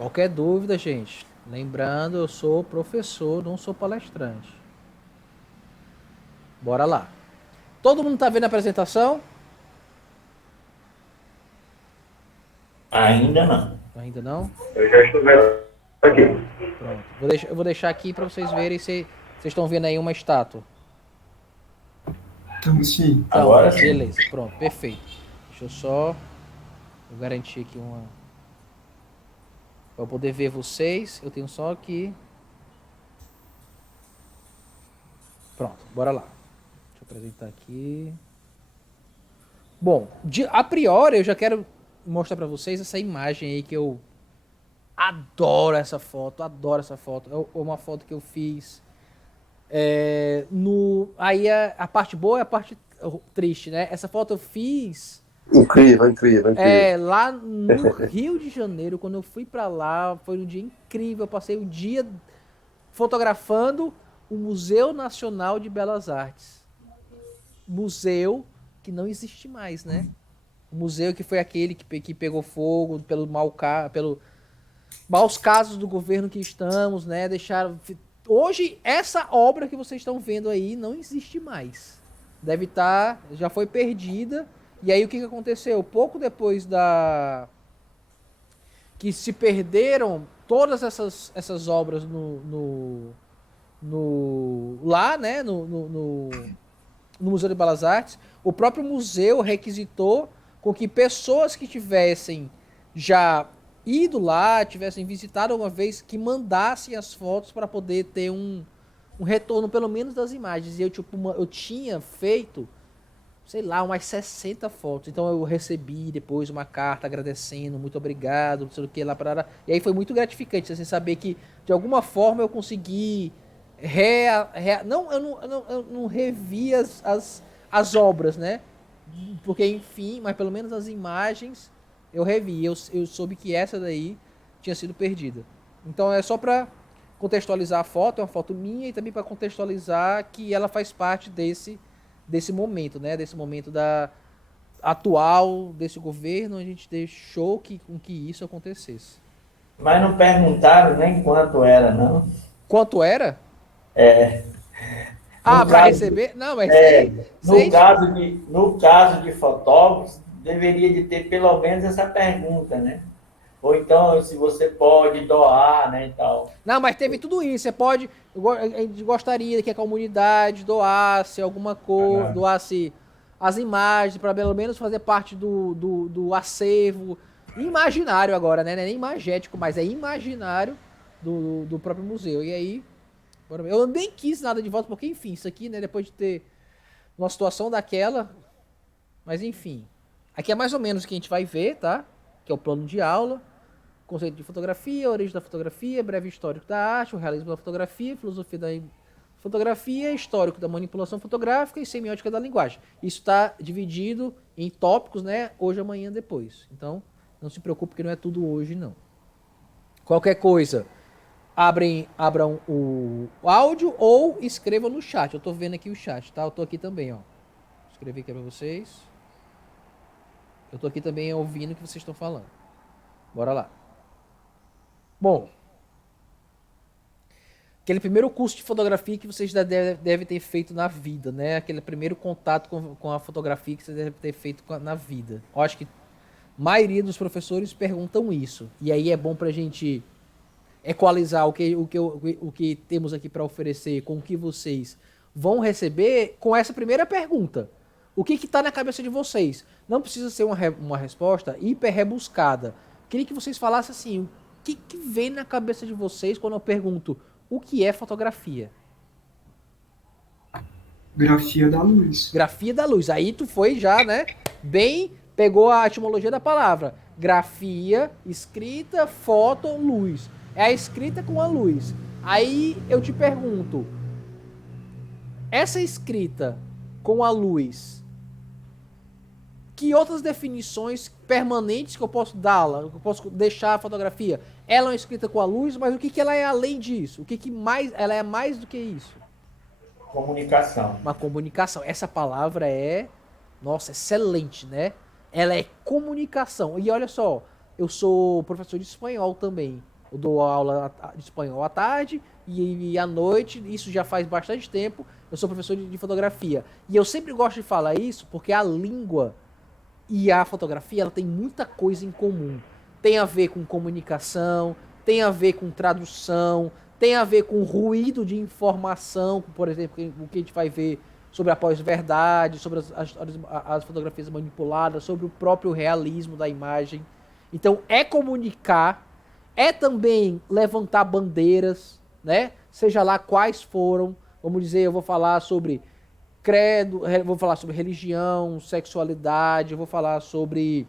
Qualquer dúvida, gente, lembrando, eu sou professor, não sou palestrante. Bora lá. Todo mundo tá vendo a apresentação? Ainda não. Ainda não? Eu já estou vendo aqui. Pronto. Eu vou deixar aqui para vocês verem se vocês estão vendo aí uma estátua. Então, sim. Então, Agora sim. beleza. Pronto, perfeito. Deixa eu só vou garantir aqui uma para eu poder ver vocês. Eu tenho só aqui. Pronto, bora lá. Deixa eu apresentar aqui. Bom, a priori eu já quero mostrar para vocês essa imagem aí que eu adoro essa foto, adoro essa foto. É uma foto que eu fiz. Aí a parte boa é a parte triste, né? Essa foto eu fiz Incrível, incrível, incrível. lá no Rio de Janeiro, quando eu fui pra lá, foi um dia incrível. Eu passei o dia fotografando o Museu Nacional de Belas Artes. Museu que não existe mais, né? O museu que foi aquele que pegou fogo pelo maus casos do governo que estamos, né? Deixaram. Hoje, essa obra que vocês estão vendo aí não existe mais. Deve estar. Já foi perdida. E aí o que, que aconteceu? Pouco depois da. Que se perderam todas essas obras lá, né? No Museu de Belas Artes, o próprio museu requisitou com que pessoas que tivessem já ido lá, tivessem visitado alguma vez, que mandassem as fotos para poder ter um retorno, pelo menos, das imagens. E eu, tipo, eu tinha feito, sei lá, umas 60 fotos. Então eu recebi depois uma carta agradecendo, muito obrigado, não sei o que lá, parará. E aí foi muito gratificante, assim, saber que, de alguma forma, eu consegui não, eu não revi as obras, né? Porque, enfim, mas pelo menos as imagens eu revi. Eu soube que essa daí tinha sido perdida. Então é só para contextualizar a foto, é uma foto minha, e também para contextualizar que ela faz parte desse momento, né? Desse momento atual desse governo, a gente deixou com que isso acontecesse. Mas não perguntaram nem quanto era, não. Quanto era? Ah, No para caso, receber? Não, mas isso aí no caso de fotógrafos, deveria de ter pelo menos essa pergunta, né? Ou então, se você pode doar, né, e tal. Não, mas teve tudo isso. Você pode. A gente gostaria que a comunidade doasse alguma coisa, Ah, doasse as imagens, para pelo menos fazer parte do acervo. Imaginário agora, né? Não é nem imagético, mas é imaginário do próprio museu. E aí. Eu nem quis nada de volta, porque, enfim, isso aqui, né? Depois de ter uma situação daquela. Mas, enfim. Aqui é mais ou menos o que a gente vai ver, tá? Que é o plano de aula. Conceito de fotografia, origem da fotografia, breve histórico da arte, o realismo da fotografia, filosofia da fotografia, histórico da manipulação fotográfica e semiótica da linguagem. Isso está dividido em tópicos, né? Hoje, amanhã, depois. Então, não se preocupe que não é tudo hoje, não. Qualquer coisa, abram o áudio ou escrevam no chat. Eu estou vendo aqui o chat, tá? Eu estou aqui também, ó. Vou escrever aqui para vocês. Eu estou aqui também ouvindo o que vocês estão falando. Bora lá. Bom, aquele primeiro curso de fotografia que vocês já devem ter feito na vida, né? Aquele primeiro contato com a fotografia que vocês devem ter feito na vida. Eu acho que a maioria dos professores perguntam isso. E aí é bom pra gente equalizar o que temos aqui para oferecer com o que vocês vão receber com essa primeira pergunta. O que está na cabeça de vocês? Não precisa ser uma resposta hiper rebuscada. Queria que vocês falassem assim, o que vem na cabeça de vocês quando eu pergunto o que é fotografia? Grafia da luz. Grafia da luz. Aí tu foi já, né? Bem, pegou a etimologia da palavra. Grafia, escrita, foto, luz. É a escrita com a luz. Aí eu te pergunto, essa escrita com a luz, que outras definições permanentes que eu posso dá-la, que eu posso deixar a fotografia? Ela é uma escrita com a luz, mas o que, que ela é além disso? O que, que mais, ela é mais do que isso? comunicação. Uma comunicação. Essa palavra é, nossa, excelente, né? Ela é comunicação. E olha só, eu sou professor de espanhol também. Eu dou aula de espanhol à tarde e à noite, isso já faz bastante tempo, eu sou professor de fotografia. E eu sempre gosto de falar isso porque a língua e a fotografia, ela tem muita coisa em comum. Tem a ver com comunicação, tem a ver com tradução, tem a ver com ruído de informação, por exemplo, o que a gente vai ver sobre a pós-verdade, sobre as fotografias manipuladas, sobre o próprio realismo da imagem. Então, é comunicar, é também levantar bandeiras, né? Seja lá quais foram. Vamos dizer, eu vou falar sobre credo, vou falar sobre religião, sexualidade, eu vou falar sobre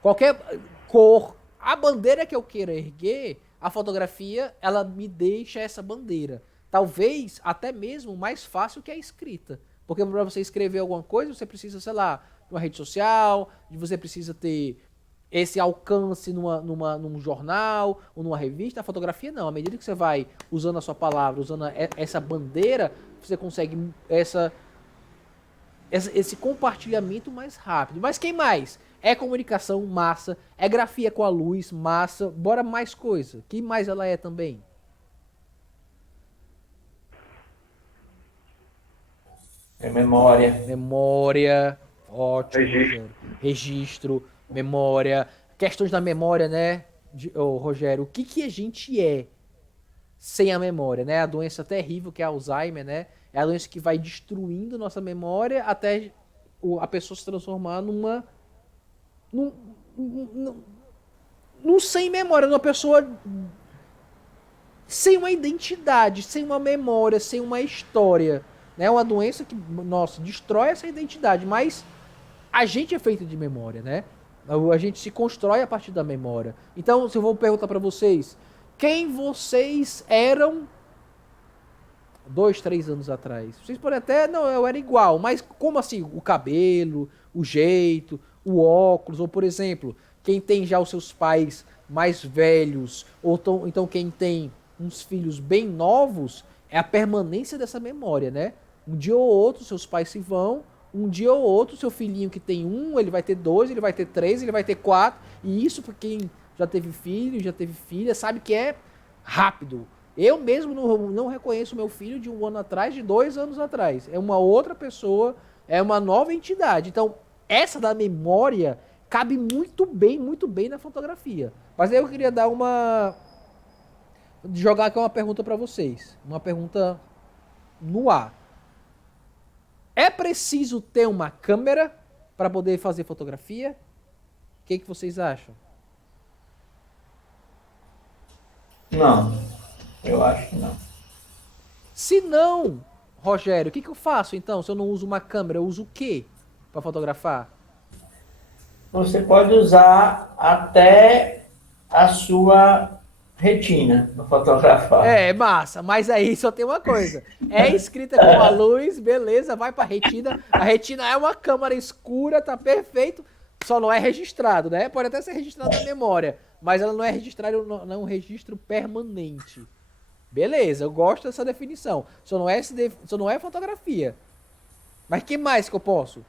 qualquer cor. A bandeira que eu queira erguer, a fotografia, ela me deixa essa bandeira. Talvez até mesmo mais fácil que a escrita. Porque para você escrever alguma coisa, você precisa, sei lá, de uma rede social, você precisa ter esse alcance num jornal ou numa revista. A fotografia não. À medida que você vai usando a sua palavra, usando essa bandeira, você consegue esse compartilhamento mais rápido. Mas quem mais? É comunicação, massa. É grafia com a luz, massa. Bora mais coisa. Que mais ela é também? É memória. Memória. Ótimo. Registro. Memória. Questões da memória, né, Rogério? O que a gente é sem a memória, né? A doença terrível que é Alzheimer, né? É a doença que vai destruindo nossa memória até a pessoa se transformar num sem memória, numa pessoa sem uma identidade, sem uma memória, sem uma história. É uma doença que, nossa, destrói essa identidade, mas a gente é feito de memória, né? A gente se constrói a partir da memória. Então, se eu vou perguntar para vocês, quem vocês eram 2, 3 anos atrás? Vocês podem até, não, eu era igual, mas como assim? O cabelo, o jeito, o óculos, ou por exemplo, quem tem já os seus pais mais velhos, ou então quem tem uns filhos bem novos, é a permanência dessa memória, né? Um dia ou outro seus pais se vão, um dia ou outro seu filhinho que tem 1, ele vai ter 2, ele vai ter 3, ele vai ter 4, e isso pra quem já teve filho, já teve filha, sabe que é rápido. Eu mesmo não reconheço meu filho de 1 ano atrás, de 2 anos atrás. É uma outra pessoa, é uma nova entidade. Então, essa da memória cabe muito bem na fotografia. Mas aí eu queria dar jogar aqui uma pergunta para vocês. Uma pergunta no ar. É preciso ter uma câmera para poder fazer fotografia? O que vocês acham? Não, eu acho que não. Se não, Rogério, o que eu faço então? Se eu não uso uma câmera, eu uso o quê para fotografar? Você pode usar até a sua retina para fotografar. É, massa, mas aí só tem uma coisa. É escrita com a luz, beleza, vai pra retina. A retina é uma câmera escura, tá perfeito, só não é registrado, né? Pode até ser registrado na memória, mas ela não é registrada, não é um registro permanente. Beleza, eu gosto dessa definição. Só não é fotografia. Mas que mais que eu posso?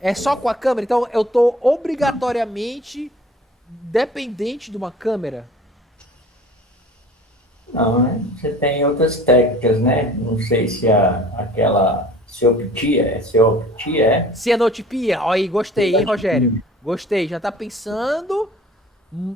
É só com a câmera? Então eu tô obrigatoriamente dependente de uma câmera? Não, né? Você tem outras técnicas, né? Não sei se aquela cianotipia, é? Cianotipia, ó aí, gostei, hein, Rogério? Gostei, já tá pensando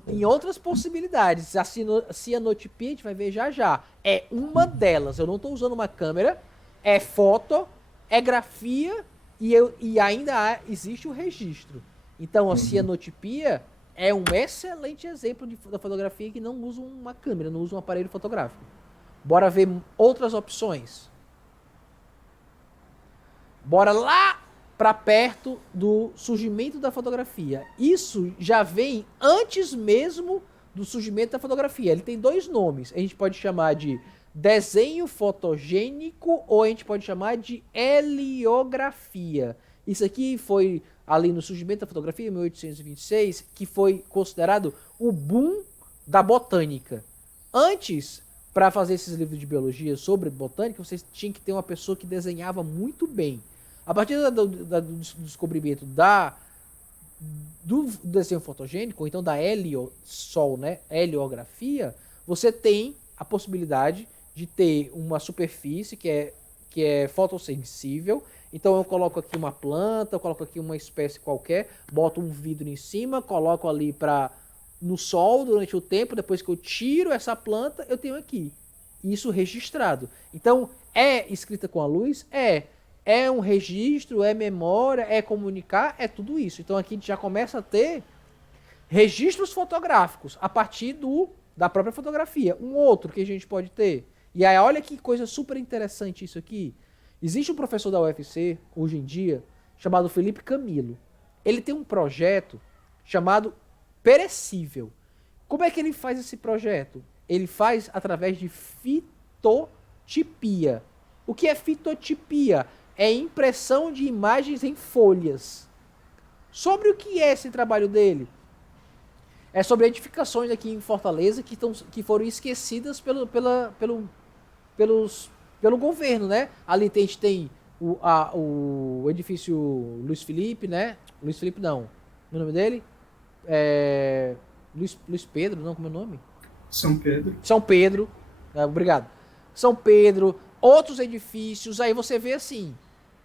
em outras possibilidades. A cianotipia a gente vai ver já. É uma delas, eu não tô usando uma câmera, é foto, é grafia e ainda existe o registro. Então a cianotipia é um excelente exemplo da fotografia que não usa uma câmera, não usa um aparelho fotográfico. Bora ver outras opções. Bora lá para perto do surgimento da fotografia. Isso já vem antes mesmo do surgimento da fotografia. Ele tem 2 nomes. A gente pode chamar de desenho fotogênico ou a gente pode chamar de heliografia. Isso aqui foi ali no surgimento da fotografia, em 1826, que foi considerado o boom da botânica. Antes, para fazer esses livros de biologia sobre botânica, você tinha que ter uma pessoa que desenhava muito bem. A partir do descobrimento do desenho fotogênico, ou então da heliosol, né, heliografia, você tem a possibilidade de ter uma superfície que é fotossensível. Então eu coloco aqui uma planta, eu coloco aqui uma espécie qualquer, boto um vidro em cima, coloco ali no sol durante o tempo, depois que eu tiro essa planta, eu tenho aqui isso registrado. Então, é escrita com a luz? É um registro, é memória, é comunicar, é tudo isso. Então aqui a gente já começa a ter registros fotográficos a partir da própria fotografia. Um outro que a gente pode ter. E aí olha que coisa super interessante isso aqui. Existe um professor da UFC, hoje em dia, chamado Felipe Camilo. Ele tem um projeto chamado Perecível. Como é que ele faz esse projeto? Ele faz através de fitotipia. O que é fitotipia? É impressão de imagens em folhas. Sobre o que é esse trabalho dele? É sobre edificações aqui em Fortaleza que foram esquecidas pelo governo, né? Ali a gente tem o edifício Luiz Felipe, né? Luiz Felipe não. O nome dele? Luiz Pedro, não, como é o nome? São Pedro. São Pedro. Obrigado. São Pedro, outros edifícios. Aí você vê assim,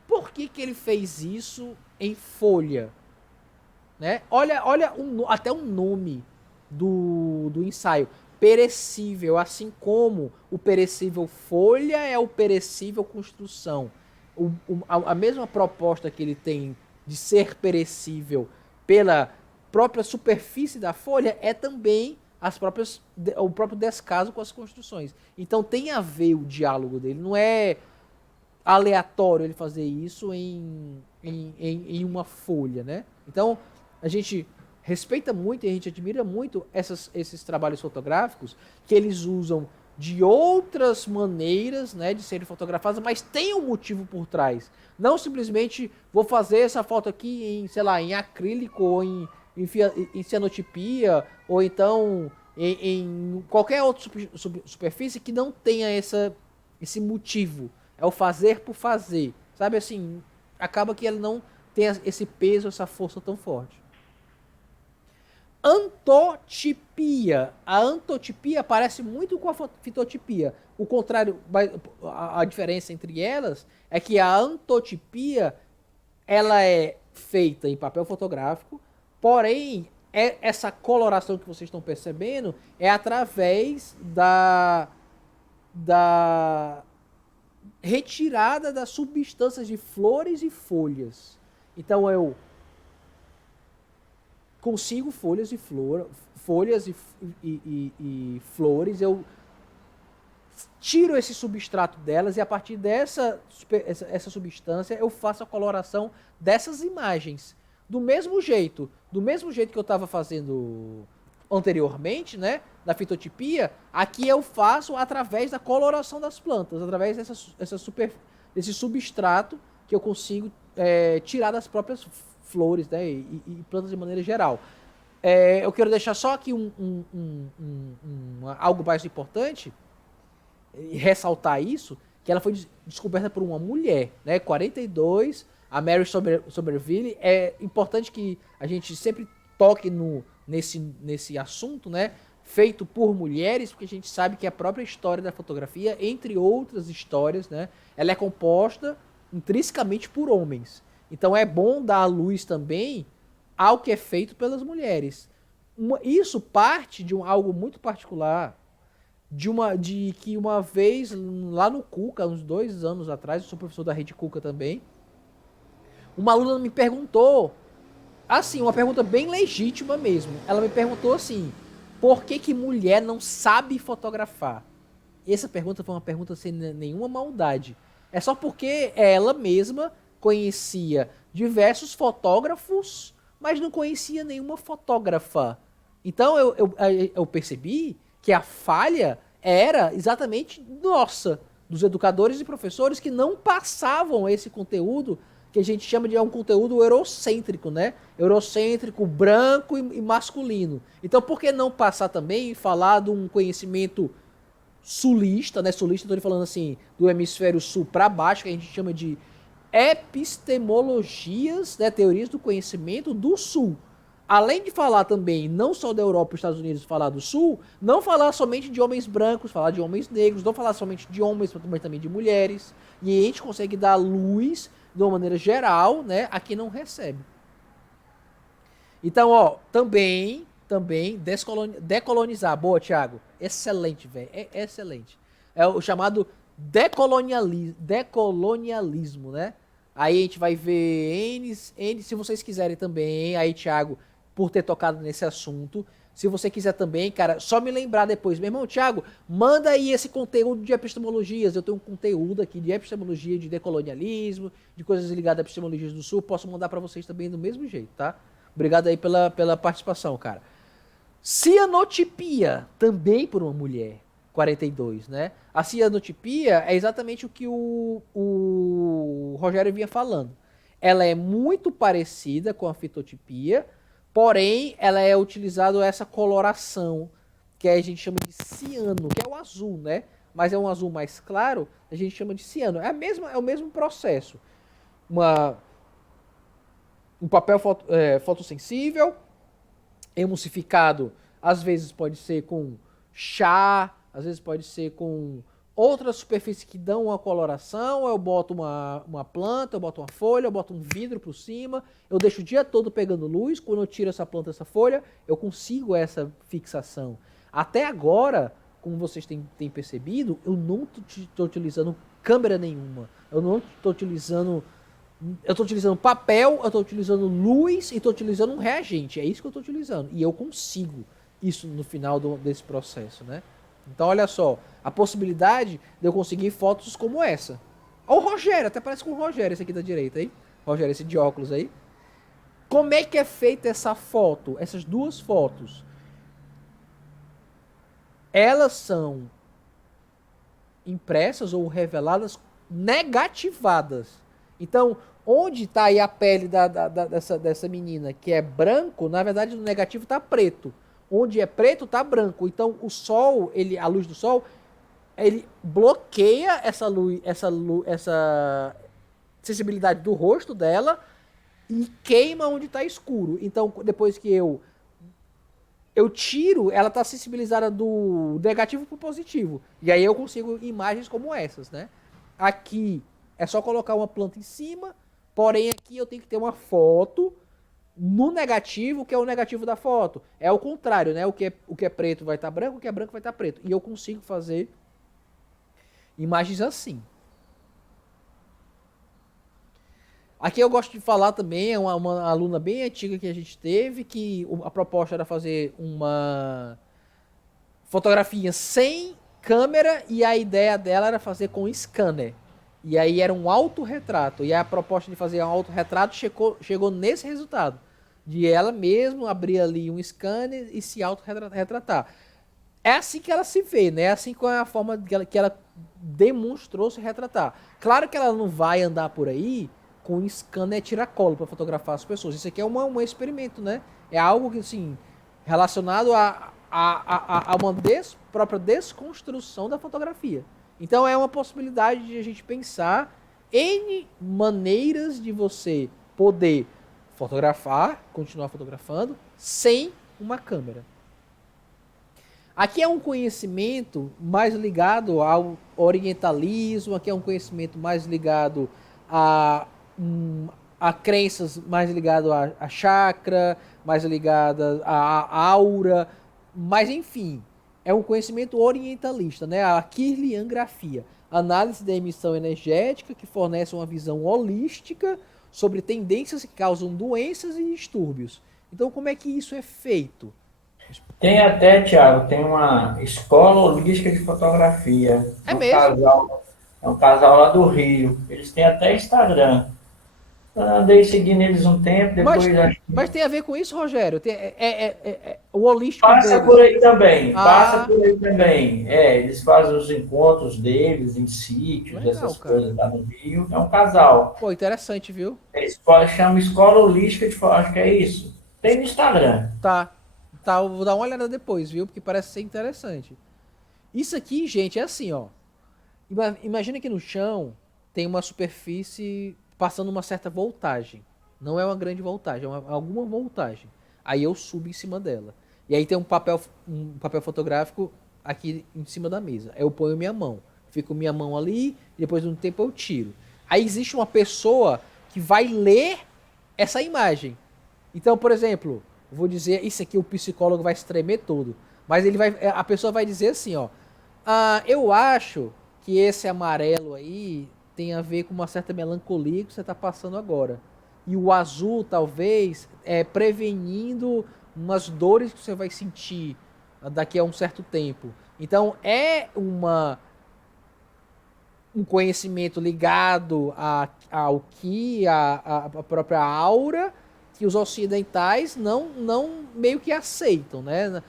por que ele fez isso em folha? Né? Olha até o nome do ensaio. Perecível, assim como o perecível folha é o perecível construção. A mesma proposta que ele tem de ser perecível pela própria superfície da folha é também o próprio descaso com as construções. Então tem a ver o diálogo dele. Não é aleatório ele fazer isso em uma folha, né? Então a gente respeita muito e a gente admira muito esses trabalhos fotográficos que eles usam de outras maneiras, né, de serem fotografadas, mas tem um motivo por trás. Não simplesmente vou fazer essa foto aqui em, sei lá, em acrílico ou em cianotipia ou então em qualquer outra superfície que não tenha esse motivo. É o fazer por fazer. Sabe assim, acaba que ele não tem esse peso, essa força tão forte. Antotipia. A antotipia parece muito com a fitotipia. O contrário, a diferença entre elas é que a antotipia ela é feita em papel fotográfico, porém essa coloração que vocês estão percebendo é através da retirada das substâncias de flores e folhas. Então eu consigo folhas e flores, eu tiro esse substrato delas e a partir essa substância eu faço a coloração dessas imagens. Do mesmo jeito que eu estava fazendo anteriormente, né, da fitotipia, aqui eu faço através da coloração das plantas, através desse substrato que eu consigo tirar das próprias flores, né, e plantas de maneira geral. Eu quero deixar só aqui algo mais importante e ressaltar isso, que ela foi descoberta por uma mulher, né, 42, a Mary Somerville. É importante que a gente sempre toque nesse assunto, né, feito por mulheres, porque a gente sabe que a própria história da fotografia, entre outras histórias, né, ela é composta intrinsecamente por homens. Então é bom dar a luz também ao que é feito pelas mulheres. Isso parte de algo muito particular, de que uma vez, lá no Cuca, uns 2 anos atrás, eu sou professor da Rede Cuca também, uma aluna me perguntou, assim, uma pergunta bem legítima mesmo. Ela me perguntou assim, por que mulher não sabe fotografar? Essa pergunta foi uma pergunta sem nenhuma maldade. É só porque ela mesma conhecia diversos fotógrafos, mas não conhecia nenhuma fotógrafa. Então eu percebi que a falha era exatamente nossa, dos educadores e professores que não passavam esse conteúdo que a gente chama de um conteúdo eurocêntrico, né? Eurocêntrico, branco e masculino. Então por que não passar também e falar de um conhecimento sulista, né? Sulista, estou falando assim, do hemisfério sul para baixo, que a gente chama de epistemologias, né, teorias do conhecimento do Sul. Além de falar também, não só da Europa e Estados Unidos, falar do Sul, não falar somente de homens brancos, falar de homens negros, não falar somente de homens, mas também de mulheres. E a gente consegue dar luz, de uma maneira geral, né, a quem não recebe. Então, ó, também decolonizar. Boa, Thiago. Excelente, velho. É excelente. É o chamado decolonialismo, né? Aí a gente vai ver N, se vocês quiserem também, aí, Thiago, por ter tocado nesse assunto. Se você quiser também, cara, só me lembrar depois. Meu irmão, Thiago, manda aí esse conteúdo de epistemologias. Eu tenho um conteúdo aqui de epistemologia, de decolonialismo, de coisas ligadas a epistemologias do Sul. Posso mandar pra vocês também do mesmo jeito, tá? Obrigado aí pela participação, cara. Cianotipia, também por uma mulher. 42, né? A cianotipia é exatamente o que o Rogério vinha falando. Ela é muito parecida com a fitotipia, porém ela é utilizada essa coloração que a gente chama de ciano, que é o azul, né? Mas é um azul mais claro, a gente chama de ciano. É o mesmo processo. Um papel fotossensível, emulsificado, às vezes pode ser com chá, às vezes pode ser com outra superfície que dão uma coloração. Eu boto uma planta, eu boto uma folha, eu boto um vidro por cima, eu deixo o dia todo pegando luz. Quando eu tiro essa planta, essa folha, eu consigo essa fixação. Até agora, como vocês têm percebido, eu não estou utilizando câmera nenhuma. Eu não estou utilizando... Eu estou utilizando papel, eu estou utilizando luz e estou utilizando um reagente. É isso que eu estou utilizando. E eu consigo isso no final desse processo, né? Então, olha só, a possibilidade de eu conseguir fotos como essa. Ó, o Rogério, até parece com o Rogério, esse aqui da direita, aí. Rogério, esse de óculos aí. Como é que é feita essa foto, essas duas fotos? Elas são impressas ou reveladas negativadas. Então, onde está aí a pele dessa menina que é branco, na verdade no negativo está preto. Onde é preto tá branco. Então o sol, a luz do sol, ele bloqueia essa sensibilidade do rosto dela e queima onde tá escuro. Então depois que eu tiro, ela tá sensibilizada do negativo pro positivo. E aí eu consigo imagens como essas, né? Aqui é só colocar uma planta em cima, porém aqui eu tenho que ter uma foto no negativo, que é o negativo da foto. É o contrário, né? O que é preto vai estar branco, o que é branco vai estar preto. E eu consigo fazer imagens assim. Aqui eu gosto de falar também, é uma aluna bem antiga que a gente teve, que a proposta era fazer uma fotografia sem câmera e a ideia dela era fazer com scanner. E aí era um autorretrato. E a proposta de fazer um autorretrato chegou nesse resultado. De ela mesma abrir ali um scanner e se autorretratar. É assim que ela se vê, né? É assim com a forma que ela demonstrou se retratar. Claro que ela não vai andar por aí com um scanner tiracolo para fotografar as pessoas. Isso aqui é um experimento, né? É algo que, assim, relacionado a uma própria desconstrução da fotografia. Então é uma possibilidade de a gente pensar N maneiras de você poder fotografar, continuar fotografando, sem uma câmera. Aqui é um conhecimento mais ligado ao orientalismo, aqui é um conhecimento mais ligado a crenças, mais ligado a chakra, mais ligado a aura, mas enfim... É um conhecimento orientalista, né? A kirliangrafia, análise da emissão energética que fornece uma visão holística sobre tendências que causam doenças e distúrbios. Então, como é que isso é feito? Tem até, Thiago, tem uma escola holística de fotografia. É mesmo? É um casal lá do Rio. Eles têm até Instagram. Eu andei seguindo eles um tempo, depois... Mas tem a ver com isso, Rogério? O holístico Passa deles. por aí também, passa por aí também. Eles fazem os encontros deles em sítios, Legal, essas cara. coisas lá no Rio. É um casal. Pô, interessante, viu? Chama Escola Holística de Fotografia, acho que é isso. Tem no Instagram. Tá, eu vou dar uma olhada depois, viu? Porque parece ser interessante. Isso aqui, gente, é assim, ó. Imagina que no chão tem uma superfície passando uma certa voltagem. Não é uma grande voltagem, é alguma voltagem. Aí eu subo em cima dela. E aí tem um papel fotográfico aqui em cima da mesa. Eu ponho minha mão. Fico minha mão ali, e depois de um tempo eu tiro. Aí existe uma pessoa que vai ler essa imagem. Então, por exemplo, eu vou dizer, isso aqui o psicólogo vai se tremer todo. Mas a pessoa vai dizer assim, ó. Eu acho que esse amarelo aí tem a ver com uma certa melancolia que você está passando agora. E o azul, talvez, prevenindo umas dores que você vai sentir daqui a um certo tempo. Então, é um conhecimento ligado ao que a própria aura, que os ocidentais não meio que aceitam, né?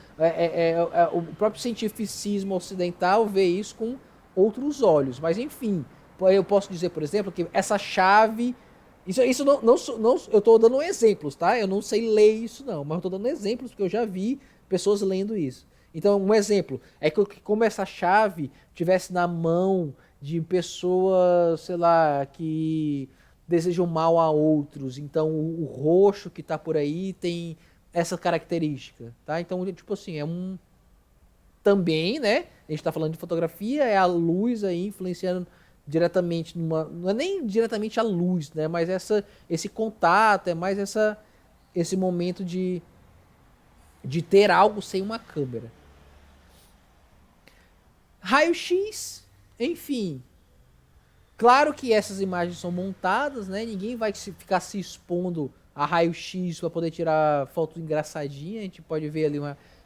O próprio cientificismo ocidental vê isso com outros olhos. Mas, enfim, eu posso dizer, por exemplo, que essa chave... Isso não, eu estou dando exemplos, tá? Eu não sei ler isso não, mas eu estou dando exemplos porque eu já vi pessoas lendo isso. Então, um exemplo é que como essa chave tivesse na mão de pessoas, sei lá, que desejam mal a outros. Então, o roxo que está por aí tem essa característica, tá? Então, tipo assim, também, né? A gente está falando de fotografia, é a luz aí influenciando diretamente não é nem diretamente a luz, né, mas esse contato, é mais esse momento de ter algo sem uma câmera. Raio-X, enfim. Claro que essas imagens são montadas, né? Ninguém vai ficar se expondo a raio-X para poder tirar foto engraçadinha. A gente pode ver ali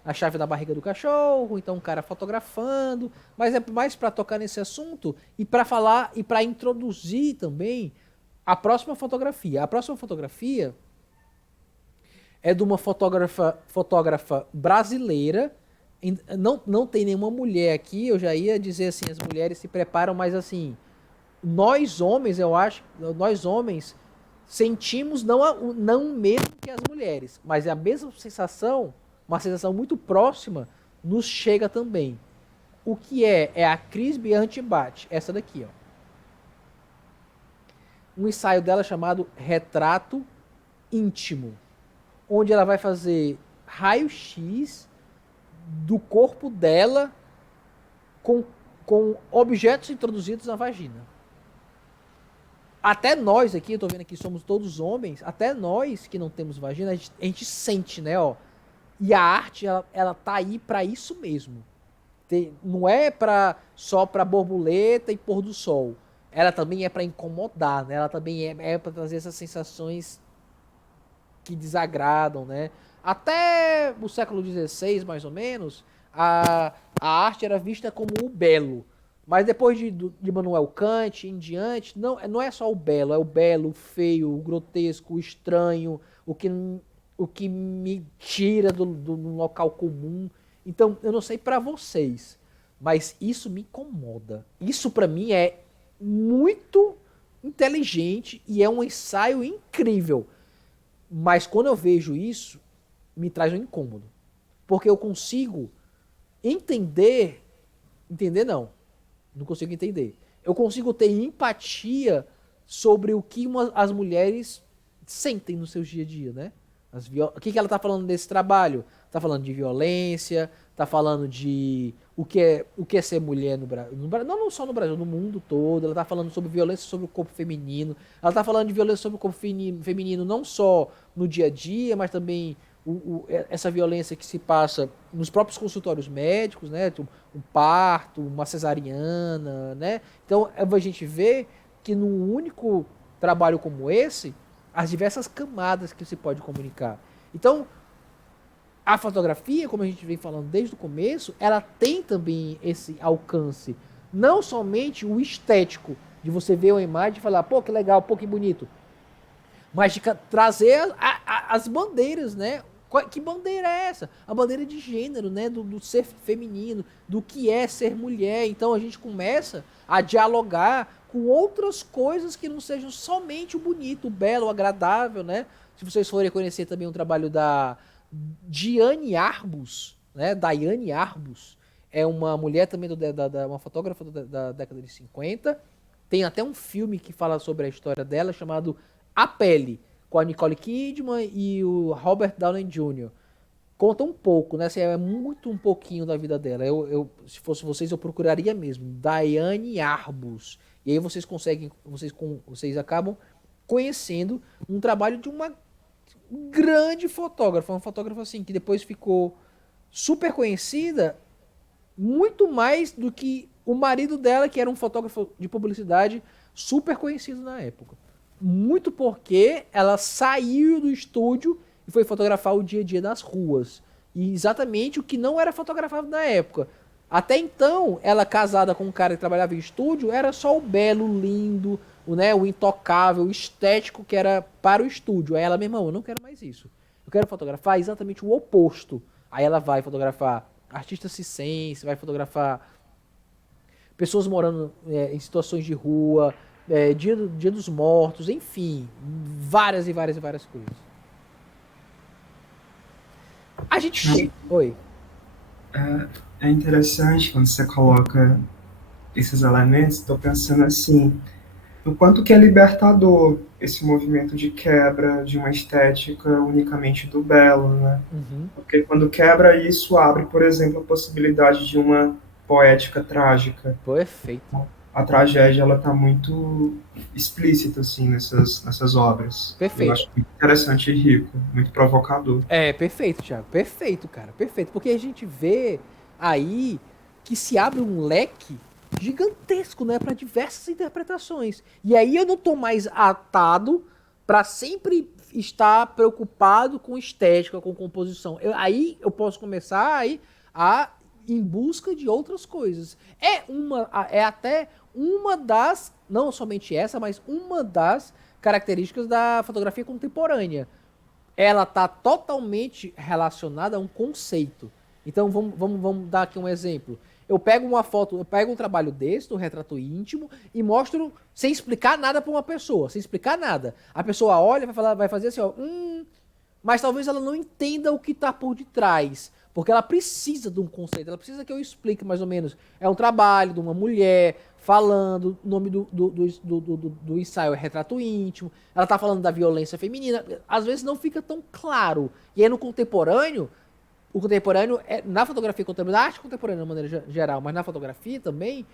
a chave da barriga do cachorro, então um cara fotografando, mas é mais para tocar nesse assunto e para falar e para introduzir também a próxima fotografia. A próxima fotografia é de uma fotógrafa brasileira. Não tem nenhuma mulher aqui, eu já ia dizer assim, as mulheres se preparam, mas assim, nós homens, eu acho, nós homens sentimos não o mesmo que as mulheres, mas é a mesma sensação, uma sensação muito próxima, nos chega também. O que é a Cris Bianchi-Batti, essa daqui, ó. Um ensaio dela chamado Retrato Íntimo, onde ela vai fazer raio-x do corpo dela com objetos introduzidos na vagina. Até nós aqui, eu tô vendo aqui, somos todos homens, até nós que não temos vagina, a gente sente, né, ó. E a arte, ela tá aí para isso mesmo. Não é só para borboleta e pôr do sol. Ela também é para incomodar, né? Ela também é para trazer essas sensações que desagradam, né? Até o século XVI, mais ou menos, a arte era vista como o belo. Mas depois de Manuel Kant em diante, não é só o belo, é o belo, o feio, o grotesco, o estranho, o que me tira do local comum. Então, eu não sei pra vocês, mas isso me incomoda. Isso pra mim é muito inteligente e é um ensaio incrível. Mas quando eu vejo isso, me traz um incômodo. Porque eu consigo entender não consigo entender. Eu consigo ter empatia sobre o que as mulheres sentem no seu dia a dia, né? O que ela tá falando desse trabalho? Tá falando de violência, tá falando de o que é ser mulher no Brasil. Não só no Brasil, no mundo todo. Ela tá falando sobre violência sobre o corpo feminino. Ela tá falando de violência sobre o corpo feminino não só no dia a dia, mas também essa violência que se passa nos próprios consultórios médicos, né? Um parto, uma cesariana, né? Então a gente vê que num único trabalho como esse, as diversas camadas que se pode comunicar. Então, a fotografia, como a gente vem falando desde o começo, ela tem também esse alcance. Não somente o estético, de você ver uma imagem e falar, pô, que legal, pô, que bonito. Mas de trazer as bandeiras, né? Que bandeira é essa? A bandeira de gênero, né? Do ser feminino, do que é ser mulher. Então a gente começa a dialogar com outras coisas que não sejam somente o bonito, o belo, o agradável, né? Se vocês forem conhecer também um trabalho da Diane Arbus, né? Daiane Arbus, é uma mulher também, uma fotógrafa da década de 50, Tem até um filme que fala sobre a história dela, chamado A Pele, com a Nicole Kidman e o Robert Downey Jr. Conta um pouco, né? Assim, é muito um pouquinho da vida dela. Se fosse vocês, eu procuraria mesmo. Diane Arbus. E aí vocês acabam conhecendo um trabalho de uma grande fotógrafa. Uma fotógrafa assim, que depois ficou super conhecida, muito mais do que o marido dela, que era um fotógrafo de publicidade super conhecido na época. Muito porque ela saiu do estúdio e foi fotografar o dia a dia das ruas. E exatamente o que não era fotografado na época. Até então, ela casada com um cara que trabalhava em estúdio, era só o belo, lindo, o intocável, o estético que era para o estúdio. Aí ela, meu irmão, eu não quero mais isso. Eu quero fotografar exatamente o oposto. Aí ela vai fotografar artistas circenses, vai fotografar pessoas morando em situações de rua, dia dos mortos, enfim, várias e várias e várias coisas. A gente... Oi. É interessante quando você coloca esses elementos, estou pensando assim, o quanto que é libertador esse movimento de quebra de uma estética unicamente do belo, né? Uhum. Porque quando quebra isso, abre, por exemplo, a possibilidade de uma poética trágica. Perfeito. A tragédia, ela está muito explícita, assim, nessas obras. Perfeito. Eu acho muito interessante e rico, muito provocador. Perfeito, Thiago. Perfeito, cara. Perfeito. Porque a gente vê aí que se abre um leque gigantesco, né, para diversas interpretações. E aí eu não tô mais atado para sempre estar preocupado com estética, com composição. Aí eu posso começar aí a em busca de outras coisas. É até uma das, não somente essa, mas uma das características da fotografia contemporânea. Ela está totalmente relacionada a um conceito. Então vamos dar aqui um exemplo. Eu pego uma foto, eu pego um trabalho desse, do retrato íntimo, e mostro sem explicar nada para uma pessoa, sem explicar nada. A pessoa olha, vai fazer assim, ó, mas talvez ela não entenda o que está por detrás, porque ela precisa de um conceito, ela precisa que eu explique mais ou menos. É um trabalho de uma mulher falando, o nome do ensaio é retrato íntimo, ela está falando da violência feminina, às vezes não fica tão claro. E aí no contemporâneo, o contemporâneo, na fotografia contemporânea, na arte contemporânea de maneira geral, mas na fotografia também,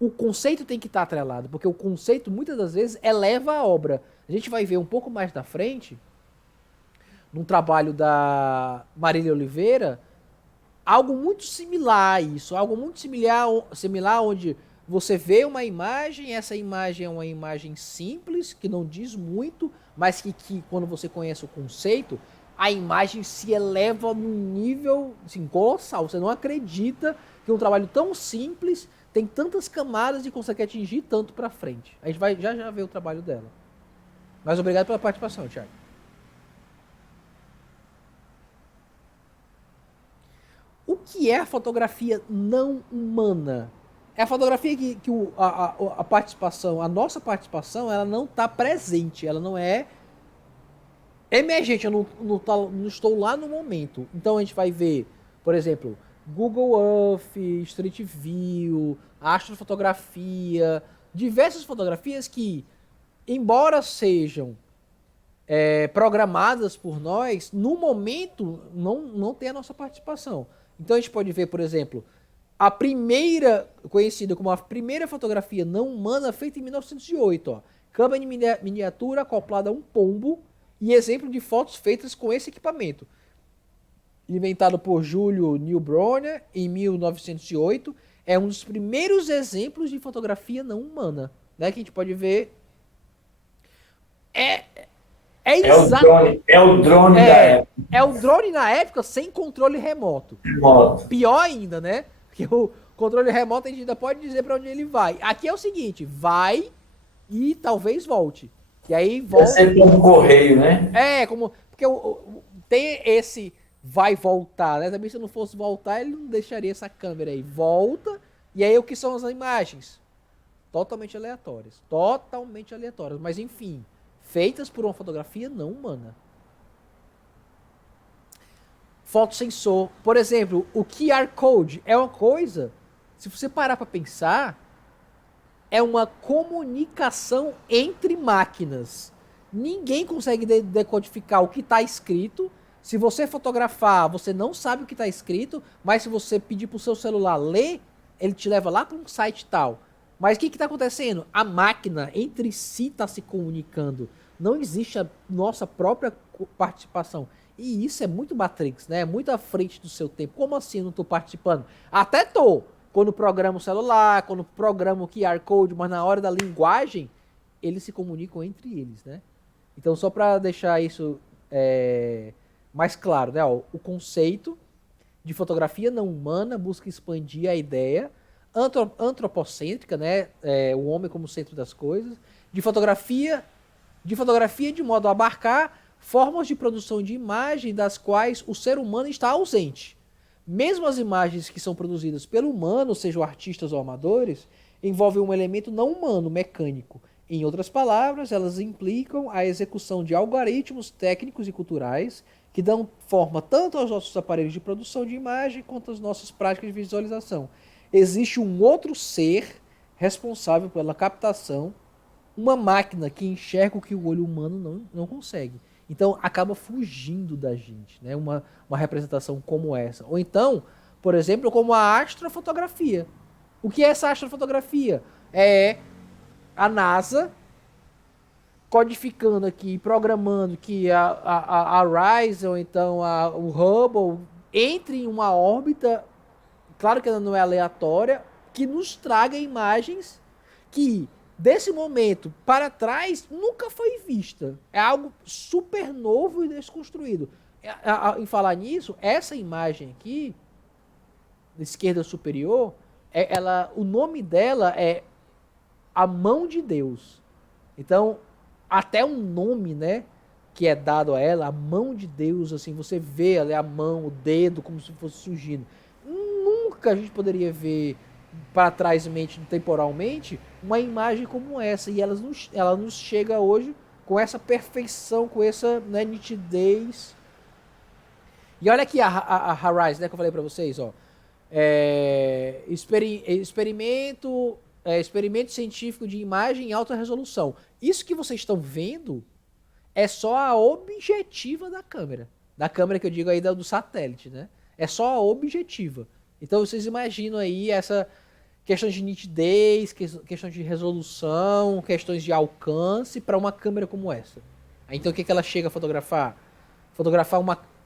o conceito tem que estar atrelado, porque o conceito muitas das vezes eleva a obra. A gente vai ver um pouco mais da frente, num trabalho da Marília Oliveira, algo muito similar a isso, algo muito similar onde você vê uma imagem, essa imagem é uma imagem simples, que não diz muito, mas que quando você conhece o conceito, a imagem se eleva num nível assim, colossal. Você não acredita que um trabalho tão simples tem tantas camadas e consegue atingir tanto pra frente. A gente vai já ver o trabalho dela. Mas obrigado pela participação, Thiago. O que é a fotografia não humana? É a fotografia que a participação, a nossa participação, ela não está presente, ela não é emergente, eu não estou lá no momento. Então a gente vai ver, por exemplo, Google Earth, Street View, astrofotografia, diversas fotografias que, embora sejam programadas por nós, no momento não tem a nossa participação. Então a gente pode ver, por exemplo, a primeira, conhecida como a primeira fotografia não humana, feita em 1908, ó. Câmera de miniatura acoplada a um pombo e exemplo de fotos feitas com esse equipamento. Inventado por Julio Neubronner em 1908, é um dos primeiros exemplos de fotografia não humana, né, que a gente pode ver. É o drone da época. É o drone na época sem controle remoto. Pior ainda, né? Porque o controle remoto a gente ainda pode dizer para onde ele vai. Aqui é o seguinte, vai e talvez volte. E aí volta. É sempre um correio, né? Porque tem esse vai voltar, né? Também se não fosse voltar, ele não deixaria essa câmera aí. Volta, e aí o que são as imagens? Totalmente aleatórias. Totalmente aleatórias. Mas enfim, feitas por uma fotografia não humana. Fotossensor. Por exemplo, o QR Code é uma coisa, se você parar para pensar, é uma comunicação entre máquinas. Ninguém consegue decodificar o que está escrito. Se você fotografar, você não sabe o que está escrito, mas se você pedir para o seu celular ler, ele te leva lá para um site tal. Mas o que está acontecendo? A máquina entre si está se comunicando. Não existe a nossa própria participação. E isso é muito Matrix, né? É muito à frente do seu tempo. Como assim eu não estou participando? Até tô. Quando programa o celular, quando programa o QR Code, mas na hora da linguagem, eles se comunicam entre eles, né? Então, só para deixar isso mais claro, né? Ó, o conceito de fotografia não humana busca expandir a ideia antropocêntrica, né? O homem como centro das coisas, de fotografia de modo a abarcar formas de produção de imagem das quais o ser humano está ausente. Mesmo as imagens que são produzidas pelo humano, sejam artistas ou amadores, envolvem um elemento não humano, mecânico. Em outras palavras, elas implicam a execução de algoritmos técnicos e culturais que dão forma tanto aos nossos aparelhos de produção de imagem quanto às nossas práticas de visualização. Existe um outro ser responsável pela captação, uma máquina que enxerga o que o olho humano não consegue. Então, acaba fugindo da gente, né? Uma representação como essa. Ou então, por exemplo, como a astrofotografia. O que é essa astrofotografia? É a NASA codificando aqui, programando que a RISE ou então o Hubble entre em uma órbita, claro que ela não é aleatória, que nos traga imagens que desse momento para trás nunca foi vista. É algo super novo e desconstruído. Em falar nisso, essa imagem aqui, da esquerda superior, o nome dela é a mão de Deus. Então, até um nome, né, que é dado a ela, a mão de Deus, assim, você vê ali a mão, o dedo, como se fosse surgindo. Nunca a gente poderia ver para trás, temporalmente, uma imagem como essa. E ela nos chega hoje com essa perfeição, com essa, né, nitidez. E olha aqui a Horizon, né, que eu falei para vocês, ó. Experimento científico de imagem em alta resolução. Isso que vocês estão vendo é só a objetiva da câmera. Da câmera que eu digo aí do satélite, né? É só a objetiva. Então vocês imaginam aí essa questão de nitidez, questão de resolução, questões de alcance para uma câmera como essa. Então o que ela chega a fotografar? Fotografar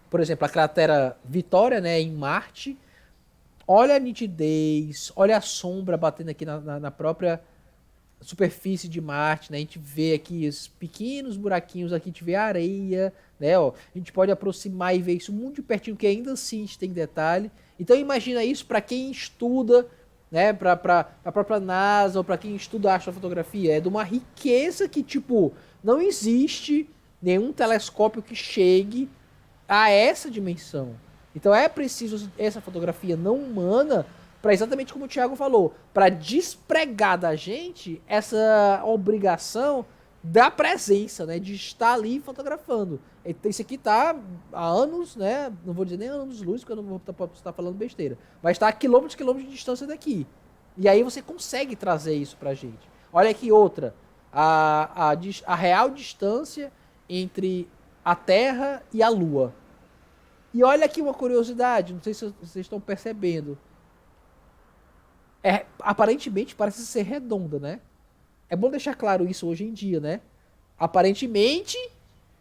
por exemplo, a cratera Vitória, né, em Marte. Olha a nitidez, olha a sombra batendo aqui na própria superfície de Marte, né? A gente vê aqui esses pequenos buraquinhos aqui, a gente vê a areia, né? Ó, a gente pode aproximar e ver isso muito de pertinho, que ainda assim a gente tem detalhe. Então imagina isso para quem estuda, né? Para a própria NASA ou para quem estuda astrofotografia. É de uma riqueza que, tipo, não existe nenhum telescópio que chegue a essa dimensão. Então é preciso essa fotografia não humana para, exatamente como o Thiago falou, para despregar da gente essa obrigação da presença, né, de estar ali fotografando. Então, isso aqui tá há anos, né, não vou dizer nem anos-luz, porque eu não vou estar falando besteira, mas está a quilômetros e quilômetros de distância daqui. E aí você consegue trazer isso pra gente. Olha aqui outra, a real distância entre a Terra e a Lua. E olha aqui uma curiosidade, não sei se vocês estão percebendo. Aparentemente parece ser redonda, né? É bom deixar claro isso hoje em dia, né? Aparentemente,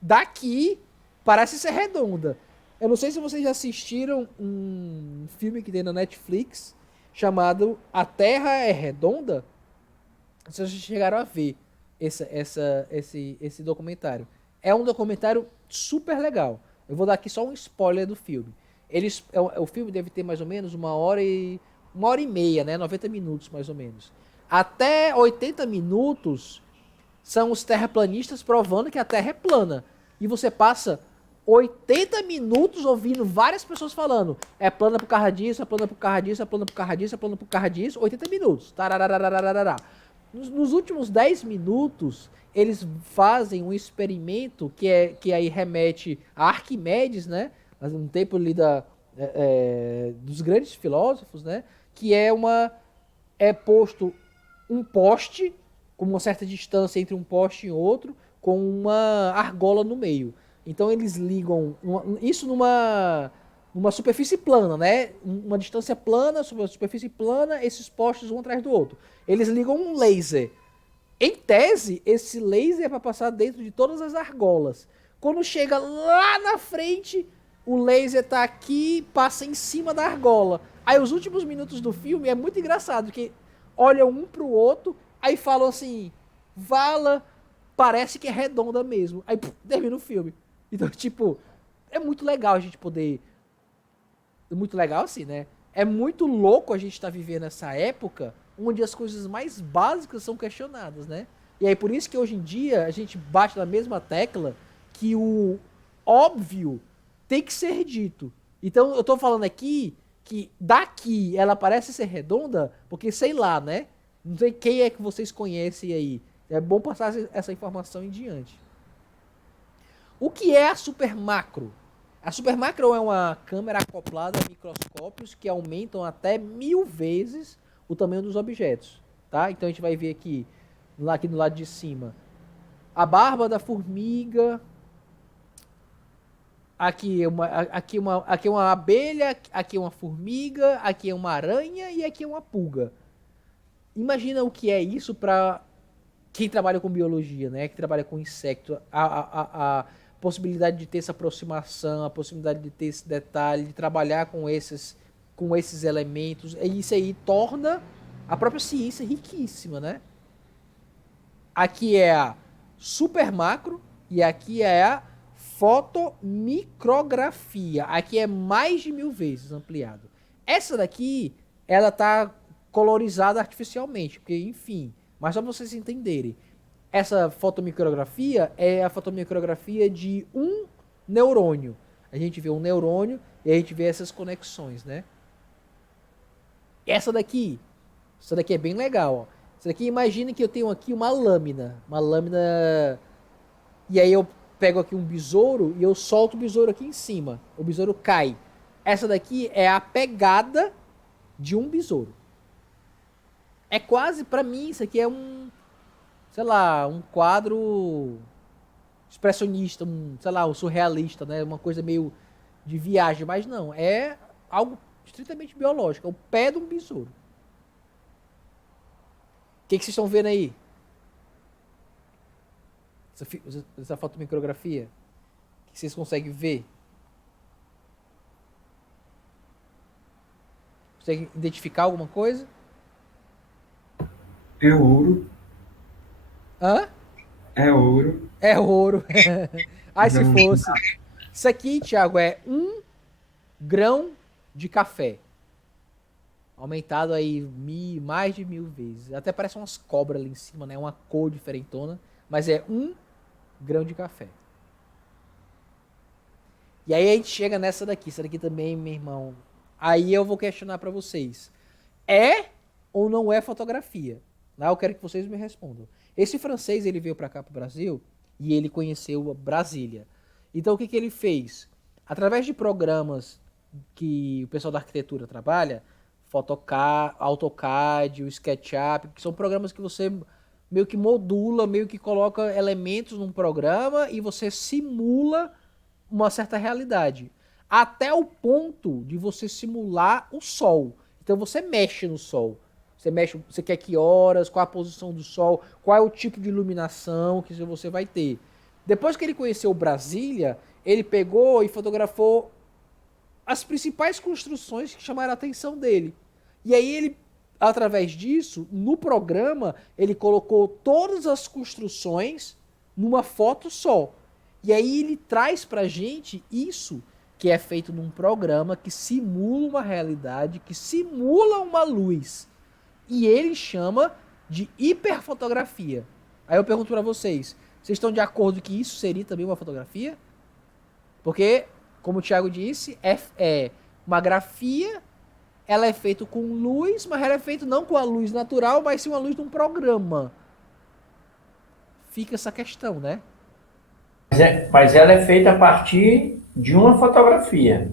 daqui parece ser redonda. Eu não sei se vocês já assistiram um filme que tem na Netflix chamado A Terra é Redonda. Vocês já chegaram a ver esse documentário. É um documentário super legal. Eu vou dar aqui só um spoiler do filme. O filme deve ter mais ou menos uma hora e meia, né? 90 minutos mais ou menos. Até 80 minutos são os terraplanistas provando que a Terra é plana. E você passa 80 minutos ouvindo várias pessoas falando: é plana por causa disso, é plana por causa disso, é plana por causa disso, é plana por causa disso. 80 minutos. Nos últimos 10 minutos, eles fazem um experimento que aí remete a Arquimedes, né? Um tempo ali dos grandes filósofos, né? Que é posto um poste, com uma certa distância entre um poste e outro, com uma argola no meio. Então eles ligam isso numa superfície plana, né? Uma distância plana, sobre uma superfície plana, esses postes um atrás do outro. Eles ligam um laser. Em tese, esse laser é para passar dentro de todas as argolas. Quando chega lá na frente, o laser tá aqui, passa em cima da argola. Aí os últimos minutos do filme é muito engraçado, porque olham um pro outro, aí falam assim, Vala, parece que é redonda mesmo. Aí termina o filme. Então, tipo, é muito legal a gente poder... Muito legal assim, né? É muito louco a gente estar vivendo essa época onde as coisas mais básicas são questionadas, né? E aí por isso que hoje em dia a gente bate na mesma tecla que o óbvio tem que ser dito. Então eu tô falando aqui que daqui ela parece ser redonda porque sei lá, né? Não sei quem é que vocês conhecem aí. É bom passar essa informação em diante. O que é a super macro? A super macro é uma câmera acoplada a microscópios que aumentam até 1000 vezes o tamanho dos objetos, tá? Então a gente vai ver aqui no lado de cima, a barba da formiga, aqui é uma abelha, aqui é uma formiga, aqui é uma aranha e aqui é uma pulga. Imagina o que é isso para quem trabalha com biologia, né? Que trabalha com inseto, a possibilidade de ter essa aproximação, a possibilidade de ter esse detalhe, de trabalhar com esses elementos, e isso aí torna a própria ciência riquíssima, né? Aqui é a super macro e aqui é a fotomicrografia. Aqui é mais de 1000 vezes ampliado. Essa daqui, ela tá colorizada artificialmente, porque enfim, mas só para vocês entenderem, essa fotomicrografia é a fotomicrografia de um neurônio. A gente vê um neurônio e a gente vê essas conexões, né? Essa daqui é bem legal, ó. Essa daqui, imagina que eu tenho aqui uma lâmina, e aí eu pego aqui um besouro e eu solto o besouro aqui em cima. O besouro cai. Essa daqui é a pegada de um besouro. É quase, pra mim, isso aqui é sei lá, um quadro expressionista, sei lá, um surrealista, né? Uma coisa meio de viagem, mas não, é algo estritamente biológico, é o pé de um besouro. O que vocês estão vendo aí? Essa fotomicrografia? O que vocês conseguem ver? Conseguem identificar alguma coisa? É ouro. Hã? É ouro. É ouro. Ai, se Vamos fosse. lá. Isso aqui, Thiago, é 1 grão de café. Aumentado aí mais de 1000 vezes. Até parece umas cobras ali em cima, né? Uma cor diferentona. Mas é 1 grão de café. E aí a gente chega nessa daqui. Essa daqui também, meu irmão. Aí eu vou questionar pra vocês. É ou não é fotografia? Eu quero que vocês me respondam. Esse francês, ele veio pra cá pro Brasil e ele conheceu Brasília. Então o que ele fez? Através de programas que o pessoal da arquitetura trabalha, AutoCAD, o SketchUp, que são programas que você meio que modula, meio que coloca elementos num programa e você simula uma certa realidade. Até o ponto de você simular o sol. Então você mexe no sol. Você quer que horas, qual a posição do sol, qual é o tipo de iluminação que você vai ter. Depois que ele conheceu Brasília, ele pegou e fotografou as principais construções que chamaram a atenção dele. E aí ele, através disso, no programa, ele colocou todas as construções numa foto só. E aí ele traz pra gente isso que é feito num programa que simula uma realidade, que simula uma luz. E ele chama de hiperfotografia. Aí eu pergunto pra vocês estão de acordo que isso seria também uma fotografia? Porque, como o Thiago disse, é uma grafia, ela é feita com luz, mas ela é feita não com a luz natural, mas sim uma luz de um programa. Fica essa questão, né? Mas ela é feita a partir de uma fotografia.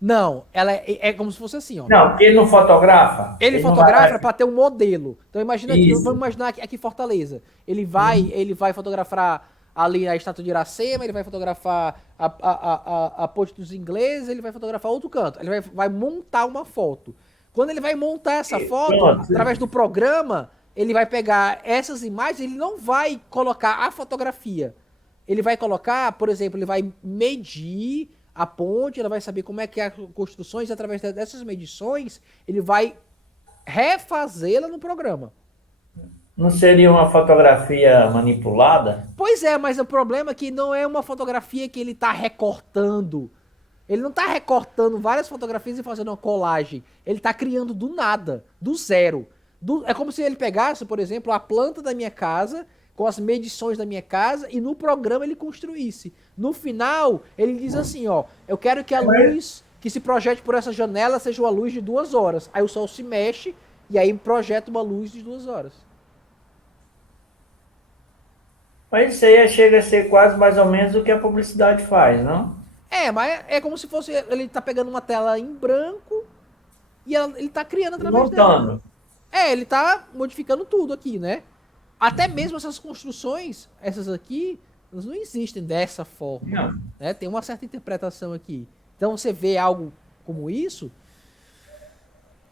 Não, ela é como se fosse assim, ó. Não, porque ele não fotografa. Ele fotografa para ter um modelo. Então imagina aqui, vamos imaginar aqui Fortaleza. Ele vai fotografar ali a estátua de Iracema, ele vai fotografar a Ponte dos Ingleses, ele vai fotografar outro canto. Ele vai montar uma foto. Quando ele vai montar essa foto, através do programa, ele vai pegar essas imagens, ele não vai colocar a fotografia. Ele vai colocar, por exemplo, ele vai medir a ponte, ela vai saber como é que é as construções, e através dessas medições, ele vai refazê-la no programa. Não seria uma fotografia manipulada? Pois é, mas o problema é que não é uma fotografia que ele está recortando. Ele não está recortando várias fotografias e fazendo uma colagem. Ele está criando do nada, do zero. É como se ele pegasse, por exemplo, a planta da minha casa, com as medições da minha casa, e no programa ele construísse. No final, ele diz assim, ó, eu quero que a luz que se projete por essa janela seja uma luz de 2 horas. Aí o sol se mexe, e aí projeta uma luz de 2 horas. Mas isso aí chega a ser quase mais ou menos o que a publicidade faz, não? Mas é como se fosse, ele tá pegando uma tela em branco, e ele tá criando através montando. dela. Ele tá modificando tudo aqui, né? Até mesmo essas construções, essas aqui, elas não existem dessa forma. Não. Né? Tem uma certa interpretação aqui. Então você vê algo como isso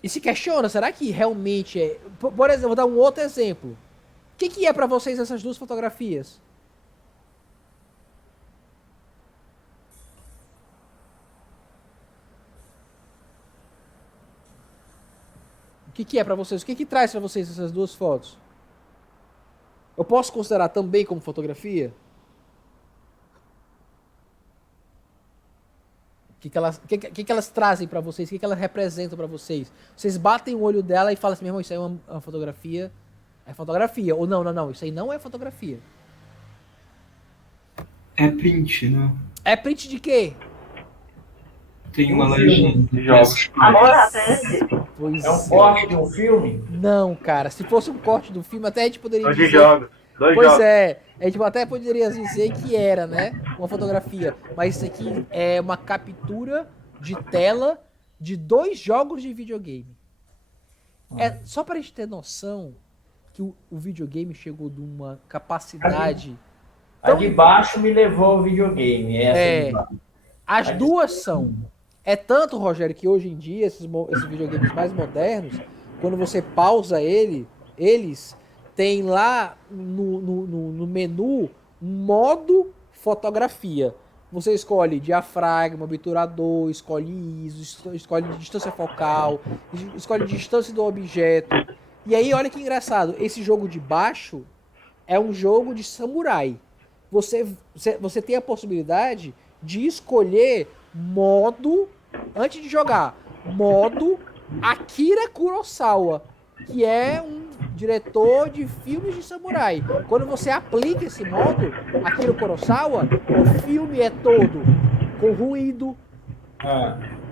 e se questiona, será que realmente é... Por exemplo, vou dar um outro exemplo. O que é para vocês essas duas fotografias? O que é para vocês? O que traz para vocês essas duas fotos? Eu posso considerar também como fotografia? O que elas trazem para vocês? O que elas representam para vocês? Vocês batem o olho dela e falam assim, meu irmão, isso aí é uma fotografia? É fotografia. Ou não, isso aí não é fotografia. É print, né? É print de quê? Tem uma legenda de jogos. Pois é um corte de um filme? Não, cara. Se fosse um corte do filme, até a gente poderia dizer... Pois é. A gente até poderia dizer que era, né? Uma fotografia. Mas isso aqui é uma captura de tela de 2 jogos de videogame. Só pra gente ter noção que o videogame chegou de uma capacidade... A de baixo me levou ao videogame. As duas são. É tanto, Rogério, que hoje em dia, esses videogames mais modernos, quando você pausa eles tem lá no menu um modo fotografia. Você escolhe diafragma, obturador, escolhe ISO, escolhe distância focal, escolhe distância do objeto. E aí, olha que engraçado, esse jogo de baixo é um jogo de samurai. Você tem a possibilidade de escolher modo, antes de jogar, modo Akira Kurosawa, que é um diretor de filmes de samurai. Quando você aplica esse modo, Akira Kurosawa, o filme é todo com ruído,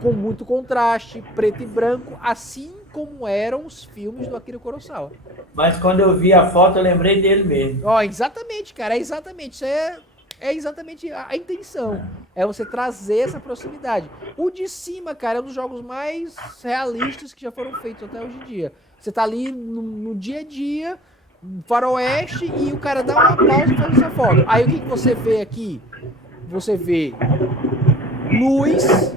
com muito contraste, preto e branco, assim como eram os filmes do Akira Kurosawa. Mas quando eu vi a foto, eu lembrei dele mesmo. Exatamente, cara, exatamente. Isso é exatamente a intenção. É você trazer essa proximidade. O de cima, cara, é um dos jogos mais realistas que já foram feitos até hoje em dia. Você tá ali no dia a dia, faroeste, e o cara dá uma pausa e faz essa foto. Aí o que você vê aqui? Você vê luz,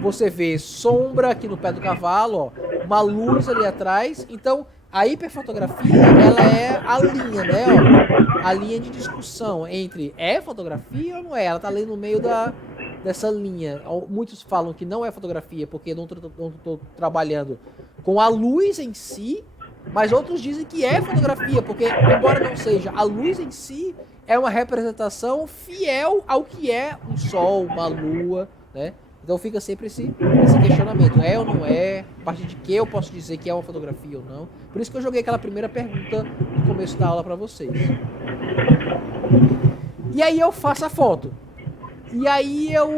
você vê sombra aqui no pé do cavalo, ó, uma luz ali atrás. Então, a hiperfotografia, ela é a linha, né? Ó, a linha de discussão entre é fotografia ou não é? Ela tá ali no meio dessa linha. Muitos falam que não é fotografia porque não tô trabalhando com a luz em si, mas outros dizem que é fotografia porque, embora não seja, a luz em si é uma representação fiel ao que é um sol, uma lua, né? Então fica sempre esse questionamento, é ou não é, a partir de que eu posso dizer que é uma fotografia ou não. Por isso que eu joguei aquela primeira pergunta no começo da aula para vocês. E aí eu faço a foto. E aí eu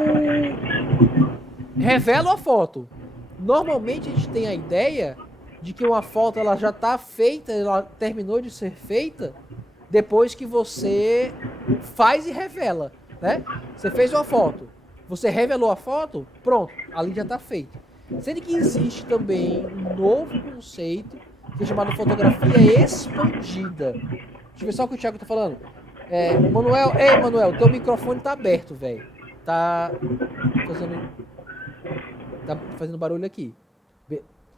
revelo a foto. Normalmente a gente tem a ideia de que uma foto ela já está feita, ela terminou de ser feita depois que você faz e revela, né? Você fez uma foto, Você revelou a foto, pronto, ali já está feito. Sendo que existe também um novo conceito que é chamado fotografia expandida. Deixa eu ver só o que o Thiago tá falando. Manuel, ei Manuel, teu microfone tá aberto, velho. Tá fazendo barulho aqui.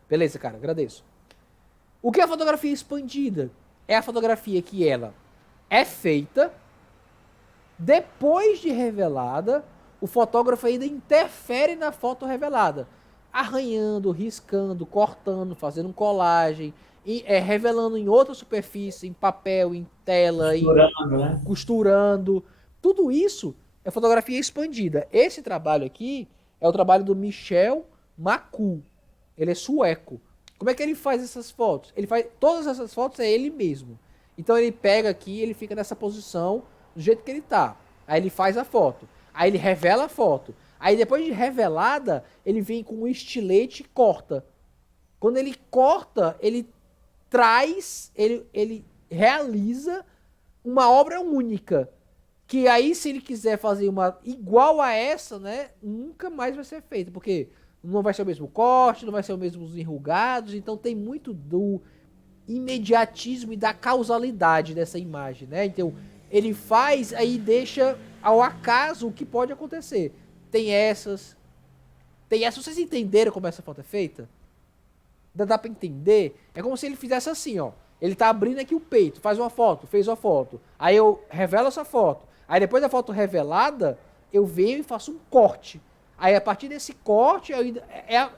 Beleza, cara, agradeço. O que é a fotografia expandida? É a fotografia que ela é feita, depois de revelada, o fotógrafo ainda interfere na foto revelada, arranhando, riscando, cortando, fazendo colagem, revelando em outra superfície, em papel, em tela, costurando. Tudo isso é fotografia expandida. Esse trabalho aqui é o trabalho do Michel Macu. Ele é sueco. Como é que ele faz essas fotos? Ele faz todas essas fotos é ele mesmo. Então ele pega aqui, ele fica nessa posição do jeito que ele tá. Aí ele faz a foto. Aí ele revela a foto. Aí depois de revelada, ele vem com um estilete e corta. Quando ele corta, ele traz, ele realiza uma obra única. Que aí, se ele quiser fazer uma igual a essa, né, nunca mais vai ser feita. Porque não vai ser o mesmo corte, não vai ser os mesmos enrugados. Então tem muito do imediatismo e da causalidade dessa imagem, né? Então ele faz, aí deixa ao acaso o que pode acontecer. Tem essas, vocês entenderam como essa foto é feita? Dá pra entender? É como se ele fizesse assim, ó. Ele tá abrindo aqui o peito, faz uma foto, fez uma foto. Aí eu revelo essa foto. Aí depois da foto revelada, eu venho e faço um corte. Aí a partir desse corte,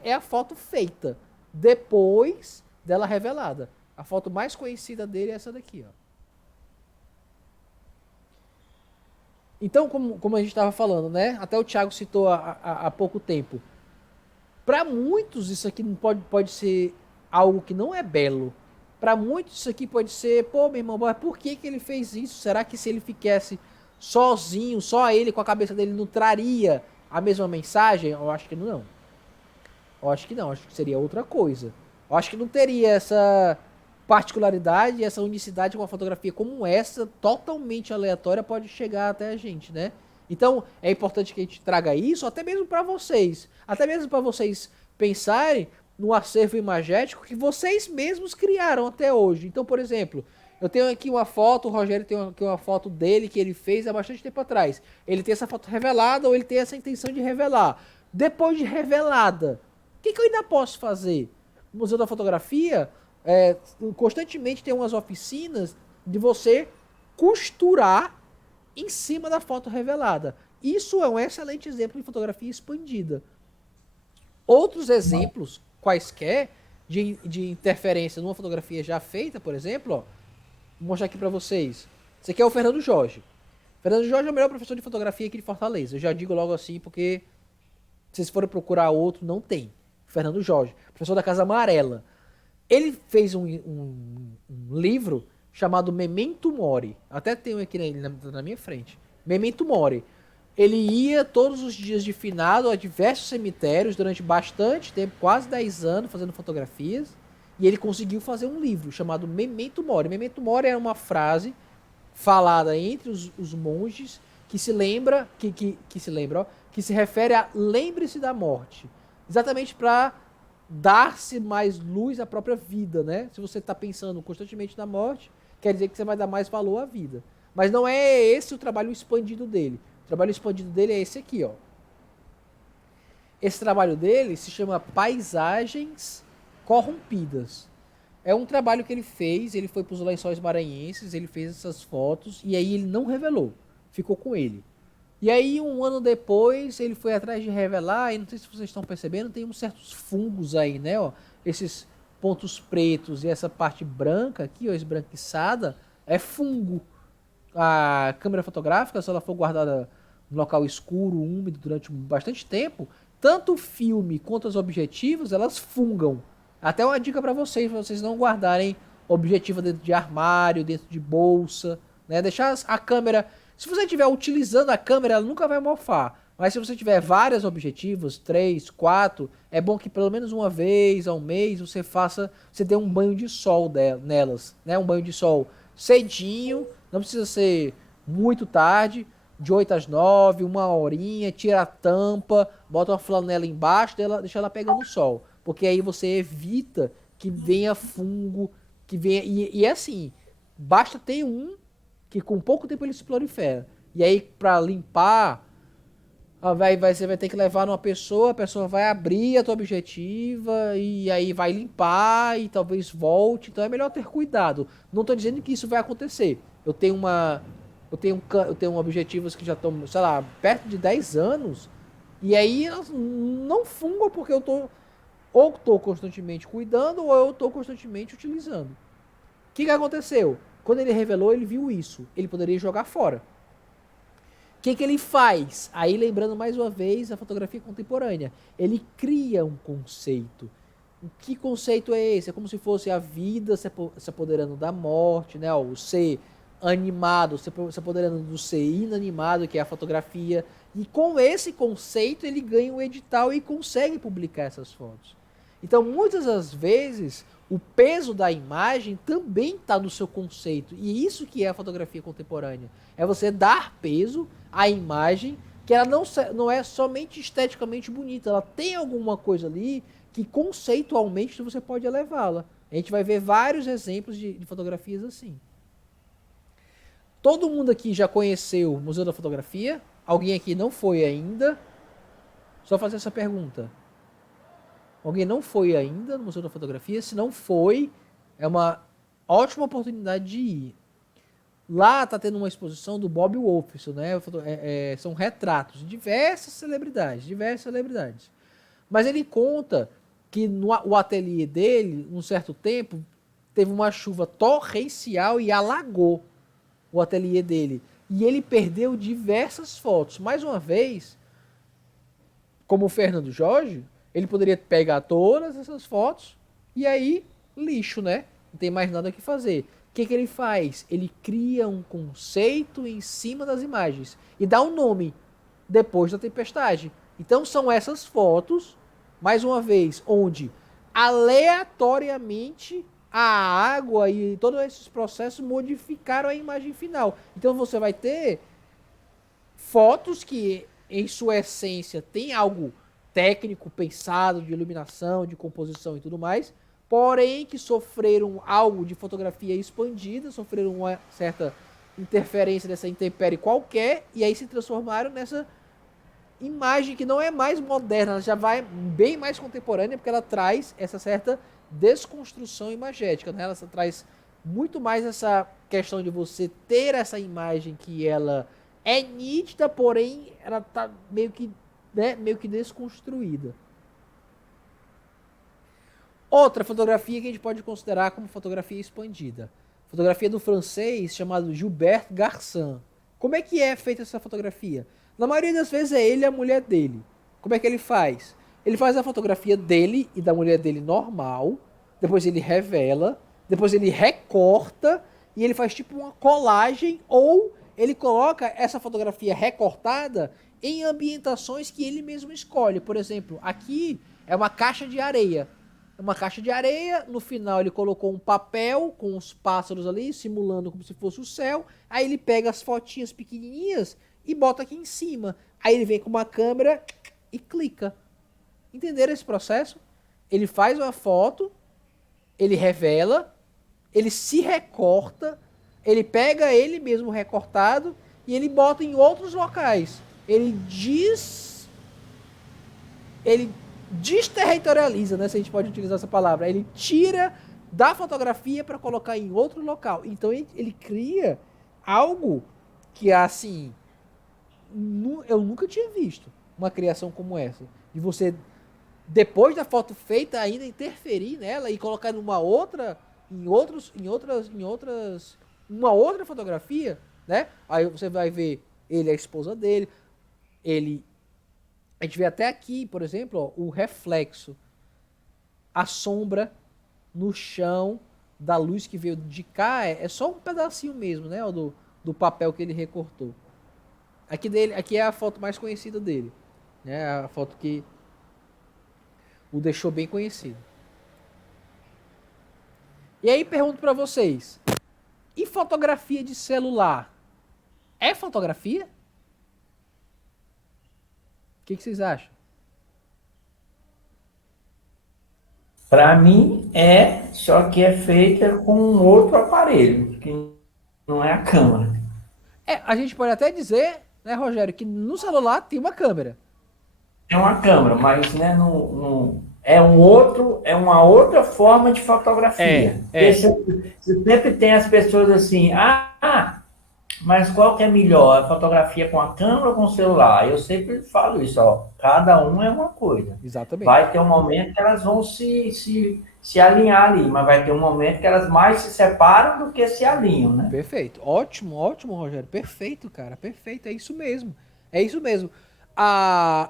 é a foto feita. Depois dela revelada. A foto mais conhecida dele é essa daqui, ó. Então, como a gente estava falando, né? Até o Thiago citou há pouco tempo. Para muitos, isso aqui não pode ser algo que não é belo. Para muitos, isso aqui pode ser, pô, meu irmão, mas por que ele fez isso? Será que se ele ficasse sozinho, só ele com a cabeça dele, não traria a mesma mensagem? Eu acho que não. Eu acho que não, acho que seria outra coisa. Eu acho que não teria essa particularidade, essa unicidade com uma fotografia como essa, totalmente aleatória, pode chegar até a gente, né? Então, é importante que a gente traga isso, até mesmo para vocês. Até mesmo para vocês pensarem no acervo imagético que vocês mesmos criaram até hoje. Então, por exemplo, eu tenho aqui uma foto, o Rogério tem aqui uma foto dele que ele fez há bastante tempo atrás. Ele tem essa foto revelada ou ele tem essa intenção de revelar. Depois de revelada, o que eu ainda posso fazer? No Museu da Fotografia, constantemente tem umas oficinas de você costurar em cima da foto revelada. Isso é um excelente exemplo de fotografia expandida. Outros exemplos, quaisquer, de interferência numa fotografia já feita, por exemplo, ó, vou mostrar aqui para vocês. Esse aqui é o Fernando Jorge. Fernando Jorge é o melhor professor de fotografia aqui de Fortaleza. Eu já digo logo assim, porque se vocês forem procurar outro, não tem. Fernando Jorge, professor da Casa Amarela. Ele fez um livro chamado Memento Mori. Até tenho aqui na minha frente. Memento Mori. Ele ia todos os dias de finado a diversos cemitérios durante bastante tempo, quase 10 anos, fazendo fotografias. E ele conseguiu fazer um livro chamado Memento Mori. Memento Mori era uma frase falada entre os monges que se lembra, que se refere a lembre-se da morte. Exatamente para dar-se mais luz à própria vida, né? Se você está pensando constantemente na morte, quer dizer que você vai dar mais valor à vida. Mas não é esse o trabalho expandido dele. O trabalho expandido dele é esse aqui, ó. Esse trabalho dele se chama Paisagens Corrompidas. É um trabalho que ele foi para os Lençóis Maranhenses, ele fez essas fotos e aí ele não revelou, ficou com ele. E aí, um ano depois, ele foi atrás de revelar, e não sei se vocês estão percebendo, tem uns certos fungos aí, né, ó, esses pontos pretos e essa parte branca aqui, ó, esbranquiçada, é fungo. A câmera fotográfica, se ela for guardada no local escuro, úmido, durante bastante tempo, tanto o filme quanto os objetivos, elas fungam. Até uma dica para vocês não guardarem objetivo dentro de armário, dentro de bolsa, né, deixar a câmera... Se você estiver utilizando a câmera, ela nunca vai mofar. Mas se você tiver vários objetivos, 3, 4, é bom que pelo menos uma vez ao mês você dê um banho de sol nelas, né? Um banho de sol cedinho, não precisa ser muito tarde, de 8 às 9, uma horinha, tira a tampa, bota uma flanela embaixo, deixa ela pegando o sol. Porque aí você evita que venha fungo, que venha... E é assim, basta ter um que com pouco tempo ele se prolifera. E aí, para limpar, você vai ter que levar numa pessoa, a pessoa vai abrir a tua objetiva, e aí vai limpar, e talvez volte. Então é melhor ter cuidado. Não estou dizendo que isso vai acontecer. Eu tenho objetivos que já estão, sei lá, perto de 10 anos, e aí elas não fungam porque ou estou constantemente cuidando, ou eu estou constantemente utilizando. O que aconteceu? Quando ele revelou, ele viu isso. Ele poderia jogar fora. O que ele faz? Aí, lembrando mais uma vez a fotografia contemporânea. Ele cria um conceito. Que conceito é esse? É como se fosse a vida se apoderando da morte, né? O ser animado, se apoderando do ser inanimado, que é a fotografia. E com esse conceito, ele ganha um edital e consegue publicar essas fotos. Então, muitas das vezes, o peso da imagem também está no seu conceito. E isso que é a fotografia contemporânea. É você dar peso à imagem, que ela não é somente esteticamente bonita. Ela tem alguma coisa ali que conceitualmente você pode elevá-la. A gente vai ver vários exemplos de fotografias assim. Todo mundo aqui já conheceu o Museu da Fotografia? Alguém aqui não foi ainda? Só fazer essa pergunta. Alguém não foi ainda no Museu da Fotografia? Se não foi, é uma ótima oportunidade de ir. Lá está tendo uma exposição do Bob Wolfson, né? São retratos de diversas celebridades. Mas ele conta que o ateliê dele, num certo tempo, teve uma chuva torrencial e alagou o ateliê dele. E ele perdeu diversas fotos. Mais uma vez, como o Fernando Jorge, ele poderia pegar todas essas fotos e aí, lixo, né? Não tem mais nada que fazer. O que ele faz? Ele cria um conceito em cima das imagens e dá um nome depois da tempestade. Então são essas fotos, mais uma vez, onde aleatoriamente a água e todos esses processos modificaram a imagem final. Então você vai ter fotos que, em sua essência, tem algo técnico, pensado, de iluminação, de composição e tudo mais, porém que sofreram algo de fotografia expandida, sofreram uma certa interferência dessa intempérie qualquer, e aí se transformaram nessa imagem que não é mais moderna, ela já vai bem mais contemporânea, porque ela traz essa certa desconstrução imagética, né? Ela traz muito mais essa questão de você ter essa imagem que ela é nítida, porém ela tá meio que desconstruída. Outra fotografia que a gente pode considerar como fotografia expandida. Fotografia do francês chamado Gilbert Garcin. Como é que é feita essa fotografia? Na maioria das vezes é ele e a mulher dele. Como é que ele faz? Ele faz a fotografia dele e da mulher dele normal, depois ele revela, depois ele recorta e ele faz tipo uma colagem, ou ele coloca essa fotografia recortada em ambientações que ele mesmo escolhe. Por exemplo, aqui é uma caixa de areia. No final ele colocou um papel com os pássaros ali, simulando como se fosse o céu. Aí ele pega as fotinhas pequenininhas e bota aqui em cima. Aí ele vem com uma câmera e clica. Entenderam esse processo? Ele faz uma foto, ele revela, ele se recorta, ele pega ele mesmo recortado e ele bota em outros locais. Ele desterritorializa, né, se a gente pode utilizar essa palavra. Ele tira da fotografia para colocar em outro local. Então ele cria algo que, assim, eu nunca tinha visto uma criação como essa. De você, depois da foto feita, ainda interferir nela e colocar numa outra, uma outra fotografia, né? Aí você vai ver ele, a esposa dele, a gente vê até aqui, por exemplo, ó, o reflexo, a sombra no chão da luz que veio de cá, é só um pedacinho mesmo, né, ó, do papel que ele recortou. Aqui é a foto mais conhecida dele, né, a foto que o deixou bem conhecido. E aí pergunto para vocês, e fotografia de celular? É fotografia? que vocês acham? Para mim só que é feita com um outro aparelho, que não é a câmera. A gente pode até dizer, né, Rogério, que no celular tem uma câmera. É uma câmera, mas né, é uma outra forma de fotografia. Você sempre tem as pessoas assim, mas qual que é melhor? A fotografia com a câmera ou com o celular? Eu sempre falo isso, ó, cada um é uma coisa. Exatamente. Vai ter um momento que elas vão se alinhar ali, mas vai ter um momento que elas mais se separam do que se alinham, né? Perfeito. Ótimo, Rogério. Perfeito, cara. Perfeito. É isso mesmo. É isso mesmo.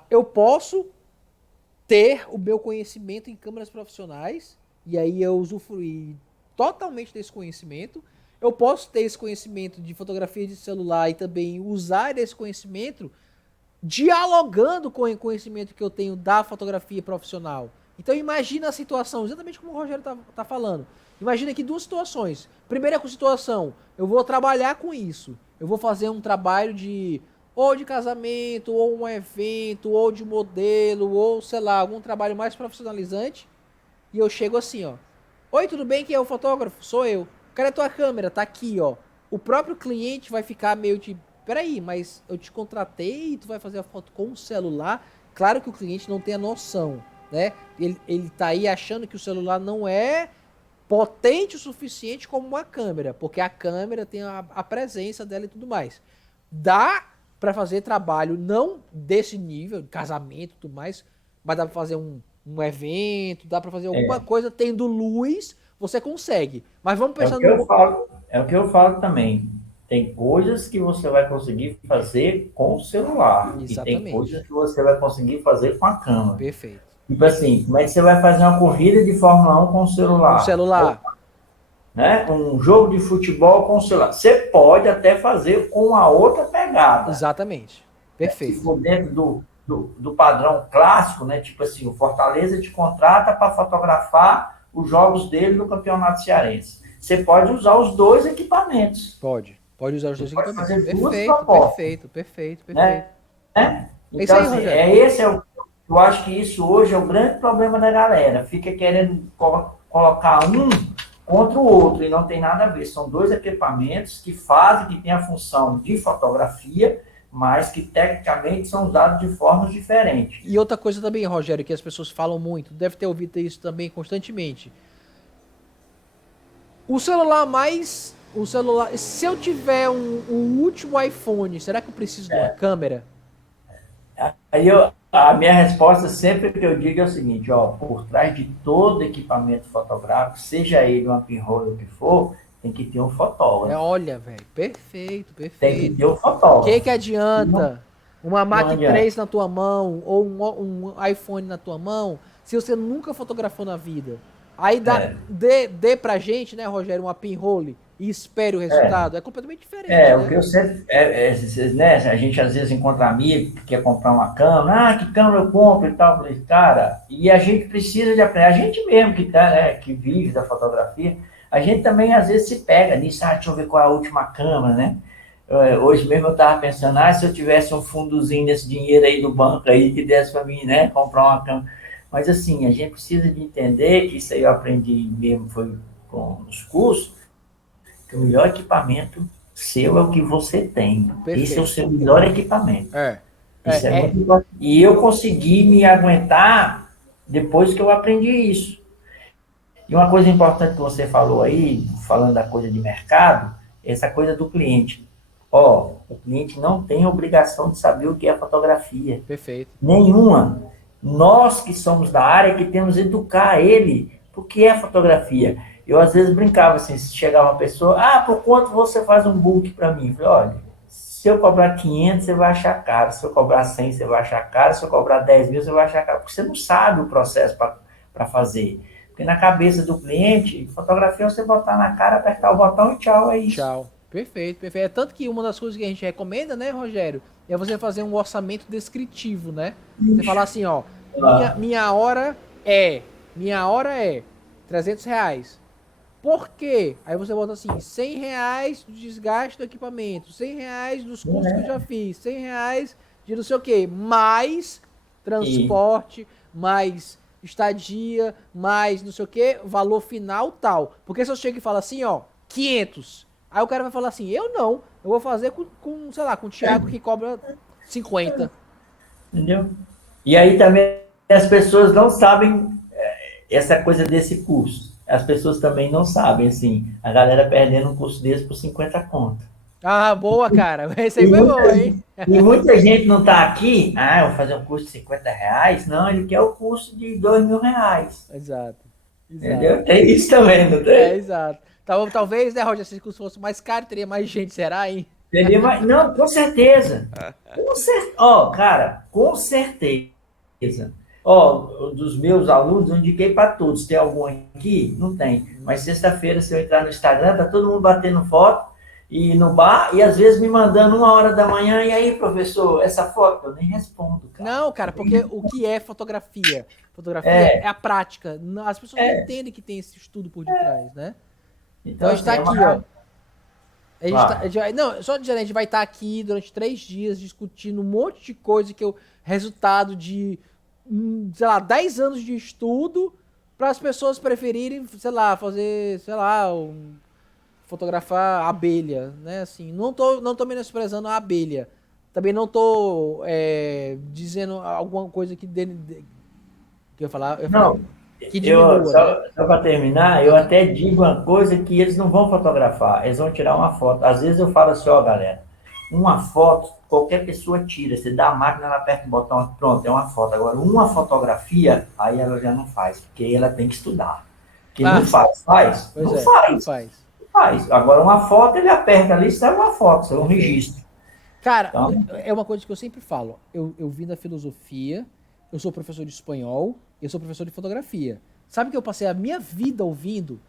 Eu posso ter o meu conhecimento em câmeras profissionais e aí eu usufruir totalmente desse conhecimento. Eu posso ter esse conhecimento de fotografia de celular e também usar esse conhecimento dialogando com o conhecimento que eu tenho da fotografia profissional. Então imagina a situação, exatamente como o Rogério tá falando. Imagina aqui duas situações. Primeira situação, eu vou trabalhar com isso. Eu vou fazer um trabalho ou de casamento, ou um evento, ou de modelo, ou sei lá, algum trabalho mais profissionalizante. E eu chego assim, ó. Oi, tudo bem? Quem é o fotógrafo? Sou eu. Cadê a tua câmera? Tá aqui, ó. O próprio cliente vai ficar meio de... Peraí, mas eu te contratei e tu vai fazer a foto com o celular? Claro que o cliente não tem a noção, né? Ele tá aí achando que o celular não é potente o suficiente como uma câmera, porque a câmera tem a presença dela e tudo mais. Dá para fazer trabalho não desse nível, casamento e tudo mais, mas dá para fazer um evento, dá para fazer alguma coisa tendo luz, você consegue. Mas vamos pensar É o que eu falo também. Tem coisas que você vai conseguir fazer com o celular. Exatamente. E tem coisas que você vai conseguir fazer com a câmera. Perfeito. Tipo assim, como é que você vai fazer uma corrida de Fórmula 1 com o celular? Com o celular. Né? Um jogo de futebol com o celular. Você pode até fazer com a outra pegada. Exatamente. Perfeito. Se for dentro do padrão clássico, né? Tipo assim, o Fortaleza te contrata para fotografar os jogos dele no Campeonato Cearense. Você pode usar os dois equipamentos. Pode usar os dois equipamentos. Perfeito. Né? Então, assim, eu acho que isso hoje é o grande problema da galera. Fica querendo colocar um contra o outro e não tem nada a ver. São dois equipamentos que têm a função de fotografia, mas que tecnicamente são usados de formas diferentes. E outra coisa também, Rogério, que as pessoas falam muito, deve ter ouvido isso também constantemente. O celular, se eu tiver um último iPhone, será que eu preciso de uma câmera? Aí a minha resposta sempre que eu digo é o seguinte, ó, por trás de todo equipamento fotográfico, seja ele uma pinhole ou o que for, tem que ter um fotógrafo. Olha, velho, perfeito. Tem que ter um fotógrafo. O que adianta uma Mac 3 na tua mão ou um iPhone na tua mão se você nunca fotografou na vida? Aí dê pra gente, né, Rogério, uma pinhole e espere o resultado. É completamente diferente. Né? O que eu sempre... né, a gente às vezes encontra amigo que quer comprar uma câmera. Que câmera eu compro e tal. Eu falei, cara, e a gente precisa de aprender. A gente mesmo que vive da fotografia, a gente também às vezes se pega nisso. Deixa eu ver qual é a última câmera, né? Hoje mesmo eu estava pensando, se eu tivesse um fundozinho desse dinheiro aí do banco aí que desse para mim, né, comprar uma câmera. Mas assim, a gente precisa de entender que isso aí eu aprendi mesmo, foi com os cursos, que o melhor equipamento seu é o que você tem. Perfeito. Esse é o seu melhor equipamento. Isso é muito importante. E eu consegui me aguentar depois que eu aprendi isso. E uma coisa importante que você falou aí, falando da coisa de mercado, essa coisa do cliente. O cliente não tem obrigação de saber o que é fotografia. Perfeito. Nenhuma. Nós que somos da área que temos que educar ele porque é fotografia. Eu às vezes brincava assim, se chegava uma pessoa, por quanto você faz um book para mim? Eu falei, olha, se eu cobrar 500, você vai achar caro, se eu cobrar 100, você vai achar caro, se eu cobrar 10 mil, você vai achar caro, porque você não sabe o processo para fazer. Porque na cabeça do cliente, fotografia é você botar na cara, apertar o botão e tchau, é isso. Tchau. Perfeito. É tanto que uma das coisas que a gente recomenda, né, Rogério, é você fazer um orçamento descritivo, né? Você falar assim, minha hora é R$300. Por quê? Aí você bota assim, R$100 do desgaste do equipamento, R$100 dos custos que eu já fiz, R$100 de não sei o quê, mais transporte, mais estadia, mais não sei o quê, valor final tal. Porque se eu chego e falo assim, ó, 500, aí o cara vai falar assim, eu vou fazer sei lá, com o Thiago que cobra 50. Entendeu? E aí também as pessoas não sabem essa coisa desse curso. As pessoas também não sabem, assim, a galera perdendo um curso desse por 50 conto. Ah, boa, cara. Esse aí E foi bom, muita, hein? e muita gente não está aqui, eu vou fazer um curso de 50 reais. Não, ele quer o curso de 2.000 reais. Exato. Entendeu? Tem isso também, não É, tem? exato. Talvez, né, Roger, se esse curso fosse mais caro, teria mais gente, será, hein? Entendeu? Mas, não, com certeza. Ó, cara, com certeza. Ó, dos meus alunos, eu indiquei para todos. Tem algum aqui? Não tem. Mas sexta-feira, se eu entrar no Instagram, tá todo mundo batendo foto e no bar, e às vezes me mandando 1h da manhã, e aí, professor, essa foto? Eu nem respondo, cara. Não, cara, porque o que é fotografia? Fotografia é a prática. As pessoas não entendem que tem esse estudo por detrás, né? Então a gente tá aqui, ó. Não, só dizendo, a gente vai estar aqui durante 3 dias discutindo um monte de coisa que é o resultado de, sei lá, 10 anos de estudo para as pessoas preferirem, sei lá, fazer, sei lá, fotografar abelha, né? Assim, não tô menosprezando a abelha. Também não tô dizendo alguma coisa que eu ia falar, Não, que diminua, né? só para terminar, eu até digo uma coisa que eles não vão fotografar, eles vão tirar uma foto. Às vezes eu falo assim, ó, galera, uma foto, qualquer pessoa tira, você dá a máquina, ela aperta o botão, pronto, é uma foto. Agora, uma fotografia, aí ela já não faz, porque ela tem que estudar. Que não faz? Não faz. Agora, uma foto, ele aperta ali, sai uma foto, sai um registro. Cara, então, é uma coisa que eu sempre falo. Eu vim da filosofia, eu sou professor de espanhol, eu sou professor de fotografia. Sabe que eu passei a minha vida ouvindo?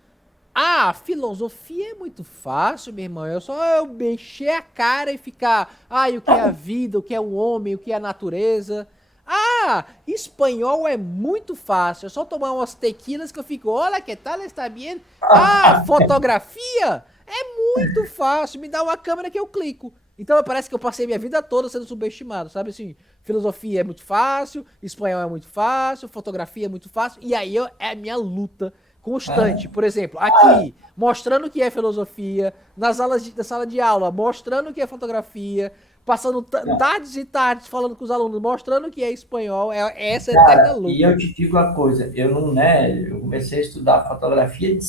Ah, filosofia é muito fácil, meu irmão. É só eu mexer a cara e ficar. Ah, e o que é a vida, o que é o homem, o que é a natureza. Ah, espanhol é muito fácil. É só tomar umas tequilas que eu fico. Olha, que tal, está bem? Ah, fotografia é muito fácil. Me dá uma câmera que eu clico. Então parece que eu passei minha vida toda sendo subestimado, sabe assim? Filosofia é muito fácil, espanhol é muito fácil, fotografia é muito fácil. E aí é a minha luta constante. Por exemplo, aqui, mostrando o que é filosofia, na sala de aula, mostrando o que é fotografia, passando tardes e tardes falando com os alunos, mostrando o que é espanhol, essa é a eterna luta. E eu te digo uma coisa, eu comecei a estudar fotografia de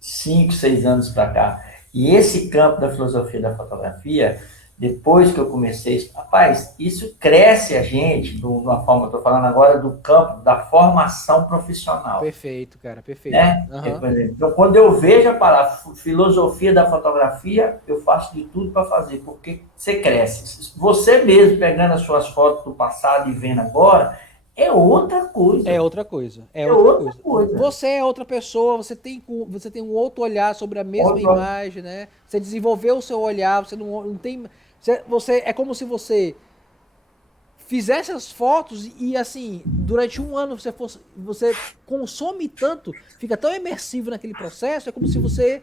5, 6 anos para cá. E esse campo da filosofia da fotografia, depois que eu comecei, rapaz, isso cresce a gente, de uma forma, eu estou falando agora do campo da formação profissional. Perfeito, cara, perfeito. Né? Então, quando eu vejo a palavra filosofia da fotografia, eu faço de tudo para fazer, porque você cresce. Você mesmo pegando as suas fotos do passado e vendo agora, é outra coisa. É outra coisa. É outra coisa. Você é outra pessoa, você tem um outro olhar sobre a mesma imagem, né? Você desenvolveu o seu olhar, você não tem... é como se você fizesse as fotos e, assim, durante um ano você consome tanto, fica tão imersivo naquele processo, é como se você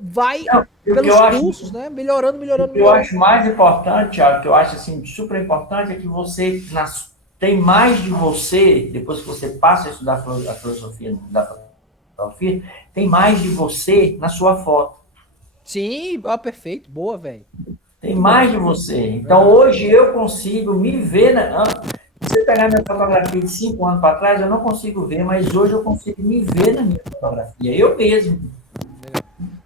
vai pelos cursos, né? Melhorando. O que eu acho mais importante, o que eu acho assim, super importante, é que você... tem mais de você, depois que você passa a estudar a filosofia da fotografia, tem mais de você na sua foto. Sim, perfeito, boa, velho. Tem mais de você. Então, hoje eu consigo me ver... Se você pegar minha fotografia de 5 anos para trás, eu não consigo ver, mas hoje eu consigo me ver na minha fotografia, eu mesmo.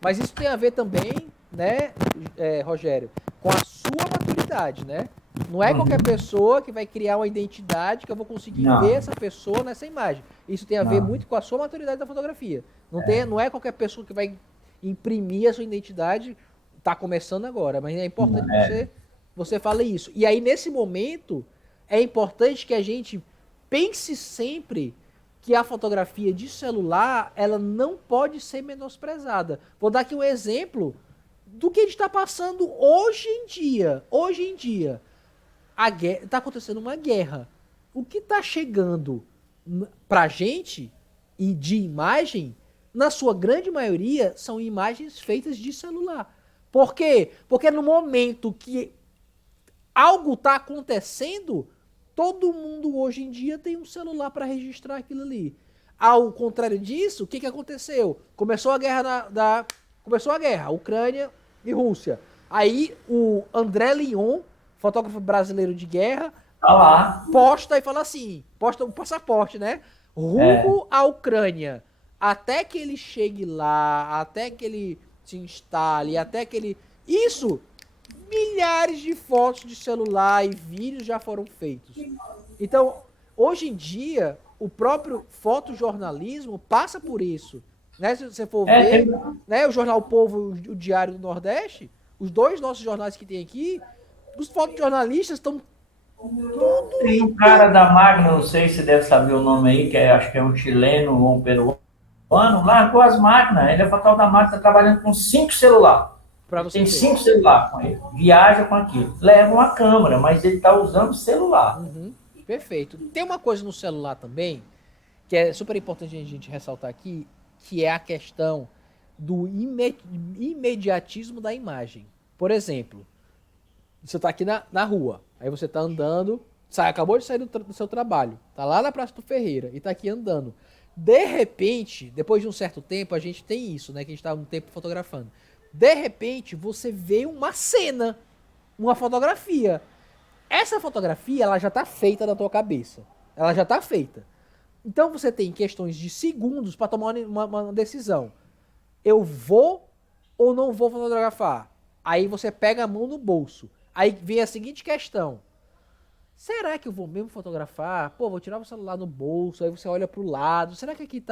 Mas isso tem a ver também, né, Rogério, com a sua maturidade, né? Não é qualquer pessoa que vai criar uma identidade que eu vou conseguir ver essa pessoa nessa imagem. Isso tem a ver muito com a sua maturidade da fotografia. Não é qualquer pessoa que vai imprimir a sua identidade, tá começando agora, mas é importante que você fale isso. E aí, nesse momento, é importante que a gente pense sempre que a fotografia de celular, ela não pode ser menosprezada. Vou dar aqui um exemplo do que a gente está passando hoje em dia. Hoje em dia. Está acontecendo uma guerra. O que está chegando pra gente de imagem, na sua grande maioria, são imagens feitas de celular. Por quê? Porque no momento que algo tá acontecendo, todo mundo hoje em dia tem um celular para registrar aquilo ali. Ao contrário disso, o que aconteceu? Começou a guerra começou a guerra, Ucrânia e Rússia. Aí o André Leon, fotógrafo brasileiro de guerra, posta e fala assim, posta um passaporte, né? Rumo à Ucrânia. Até que ele chegue lá, até que ele se instale, até que ele... Isso, milhares de fotos de celular e vídeos já foram feitos. Então, hoje em dia, o próprio fotojornalismo passa por isso. Né? Se você for ver, né, o Jornal Povo e o Diário do Nordeste, os dois nossos jornais que tem aqui, os fotojornalistas estão tudo... Tem um cara da Magna, não sei se deve saber o nome aí, que acho que é um chileno ou um peruano, largou as máquinas, ele é fotógrafo da máquina, tá trabalhando com 5 celulares. Tem 5 celulares com ele, viaja com aquilo, leva uma câmera, mas ele tá usando o celular. Perfeito. Tem uma coisa no celular também, que é super importante a gente ressaltar aqui, que é a questão do imediatismo da imagem. Por exemplo, você tá aqui na rua, aí você tá andando, acabou de sair do seu trabalho, tá lá na Praça do Ferreira e tá aqui andando. De repente, depois de um certo tempo, a gente tem isso, né, que a gente tá um tempo fotografando. De repente, você vê uma cena, uma fotografia. Essa fotografia, ela já tá feita na tua cabeça. Ela já tá feita. Então você tem questões de segundos para tomar uma decisão. Eu vou ou não vou fotografar? Aí você pega a mão no bolso. Aí vem a seguinte questão. Será que eu vou mesmo fotografar? Pô, vou tirar o celular no bolso, aí você olha pro lado. Será que aqui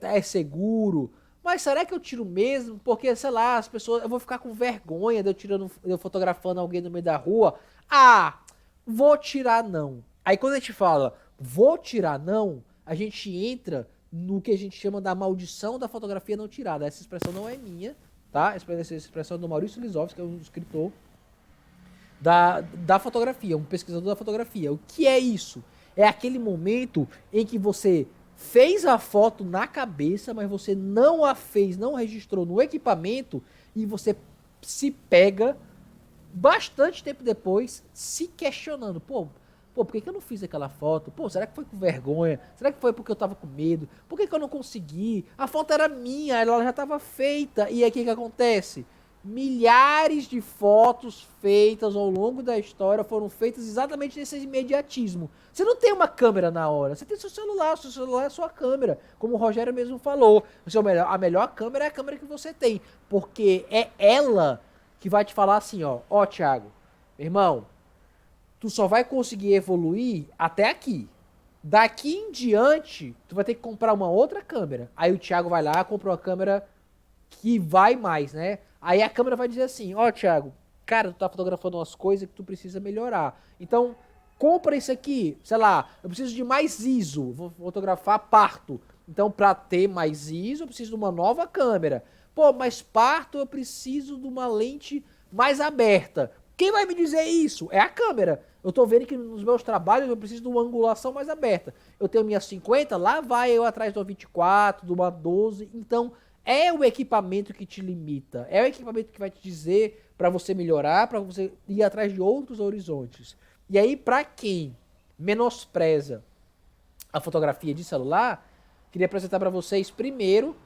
é seguro? Mas será que eu tiro mesmo? Porque, sei lá, as pessoas... Eu vou ficar com vergonha de eu fotografando alguém no meio da rua. Ah, vou tirar não. Aí quando a gente fala, vou tirar não, a gente entra no que a gente chama da maldição da fotografia não tirada. Essa expressão não é minha, tá? Essa expressão é do Maurício Lisovski, que é um escritor da fotografia, um pesquisador da fotografia. O que é isso? É aquele momento em que você fez a foto na cabeça, mas você não a fez, não registrou no equipamento e você se pega bastante tempo depois se questionando. Pô, por que eu não fiz aquela foto? Pô, será que foi com vergonha? Será que foi porque eu tava com medo? Por que eu não consegui? A foto era minha, ela já estava feita. E aí o que acontece? Milhares de fotos feitas ao longo da história foram feitas exatamente nesse imediatismo. Você não tem uma câmera na hora, você tem seu celular é sua câmera. Como o Rogério mesmo falou, a melhor câmera é a câmera que você tem, porque é ela que vai te falar assim, ó, Thiago, irmão, tu só vai conseguir evoluir até aqui. Daqui em diante, tu vai ter que comprar uma outra câmera. Aí o Thiago vai lá, compra uma câmera que vai mais, né? Aí a câmera vai dizer assim, ó, Thiago, cara, tu tá fotografando umas coisas que tu precisa melhorar. Então, compra isso aqui, sei lá, eu preciso de mais ISO, vou fotografar parto. Então, pra ter mais ISO, eu preciso de uma nova câmera. Pô, mas parto eu preciso de uma lente mais aberta. Quem vai me dizer isso? É a câmera. Eu tô vendo que nos meus trabalhos eu preciso de uma angulação mais aberta. Eu tenho minha 50, lá vai eu atrás do 24, de uma 12. Então, é o equipamento que te limita. É o equipamento que vai te dizer para você melhorar, para você ir atrás de outros horizontes. E aí, para quem menospreza a fotografia de celular, queria apresentar para vocês primeiro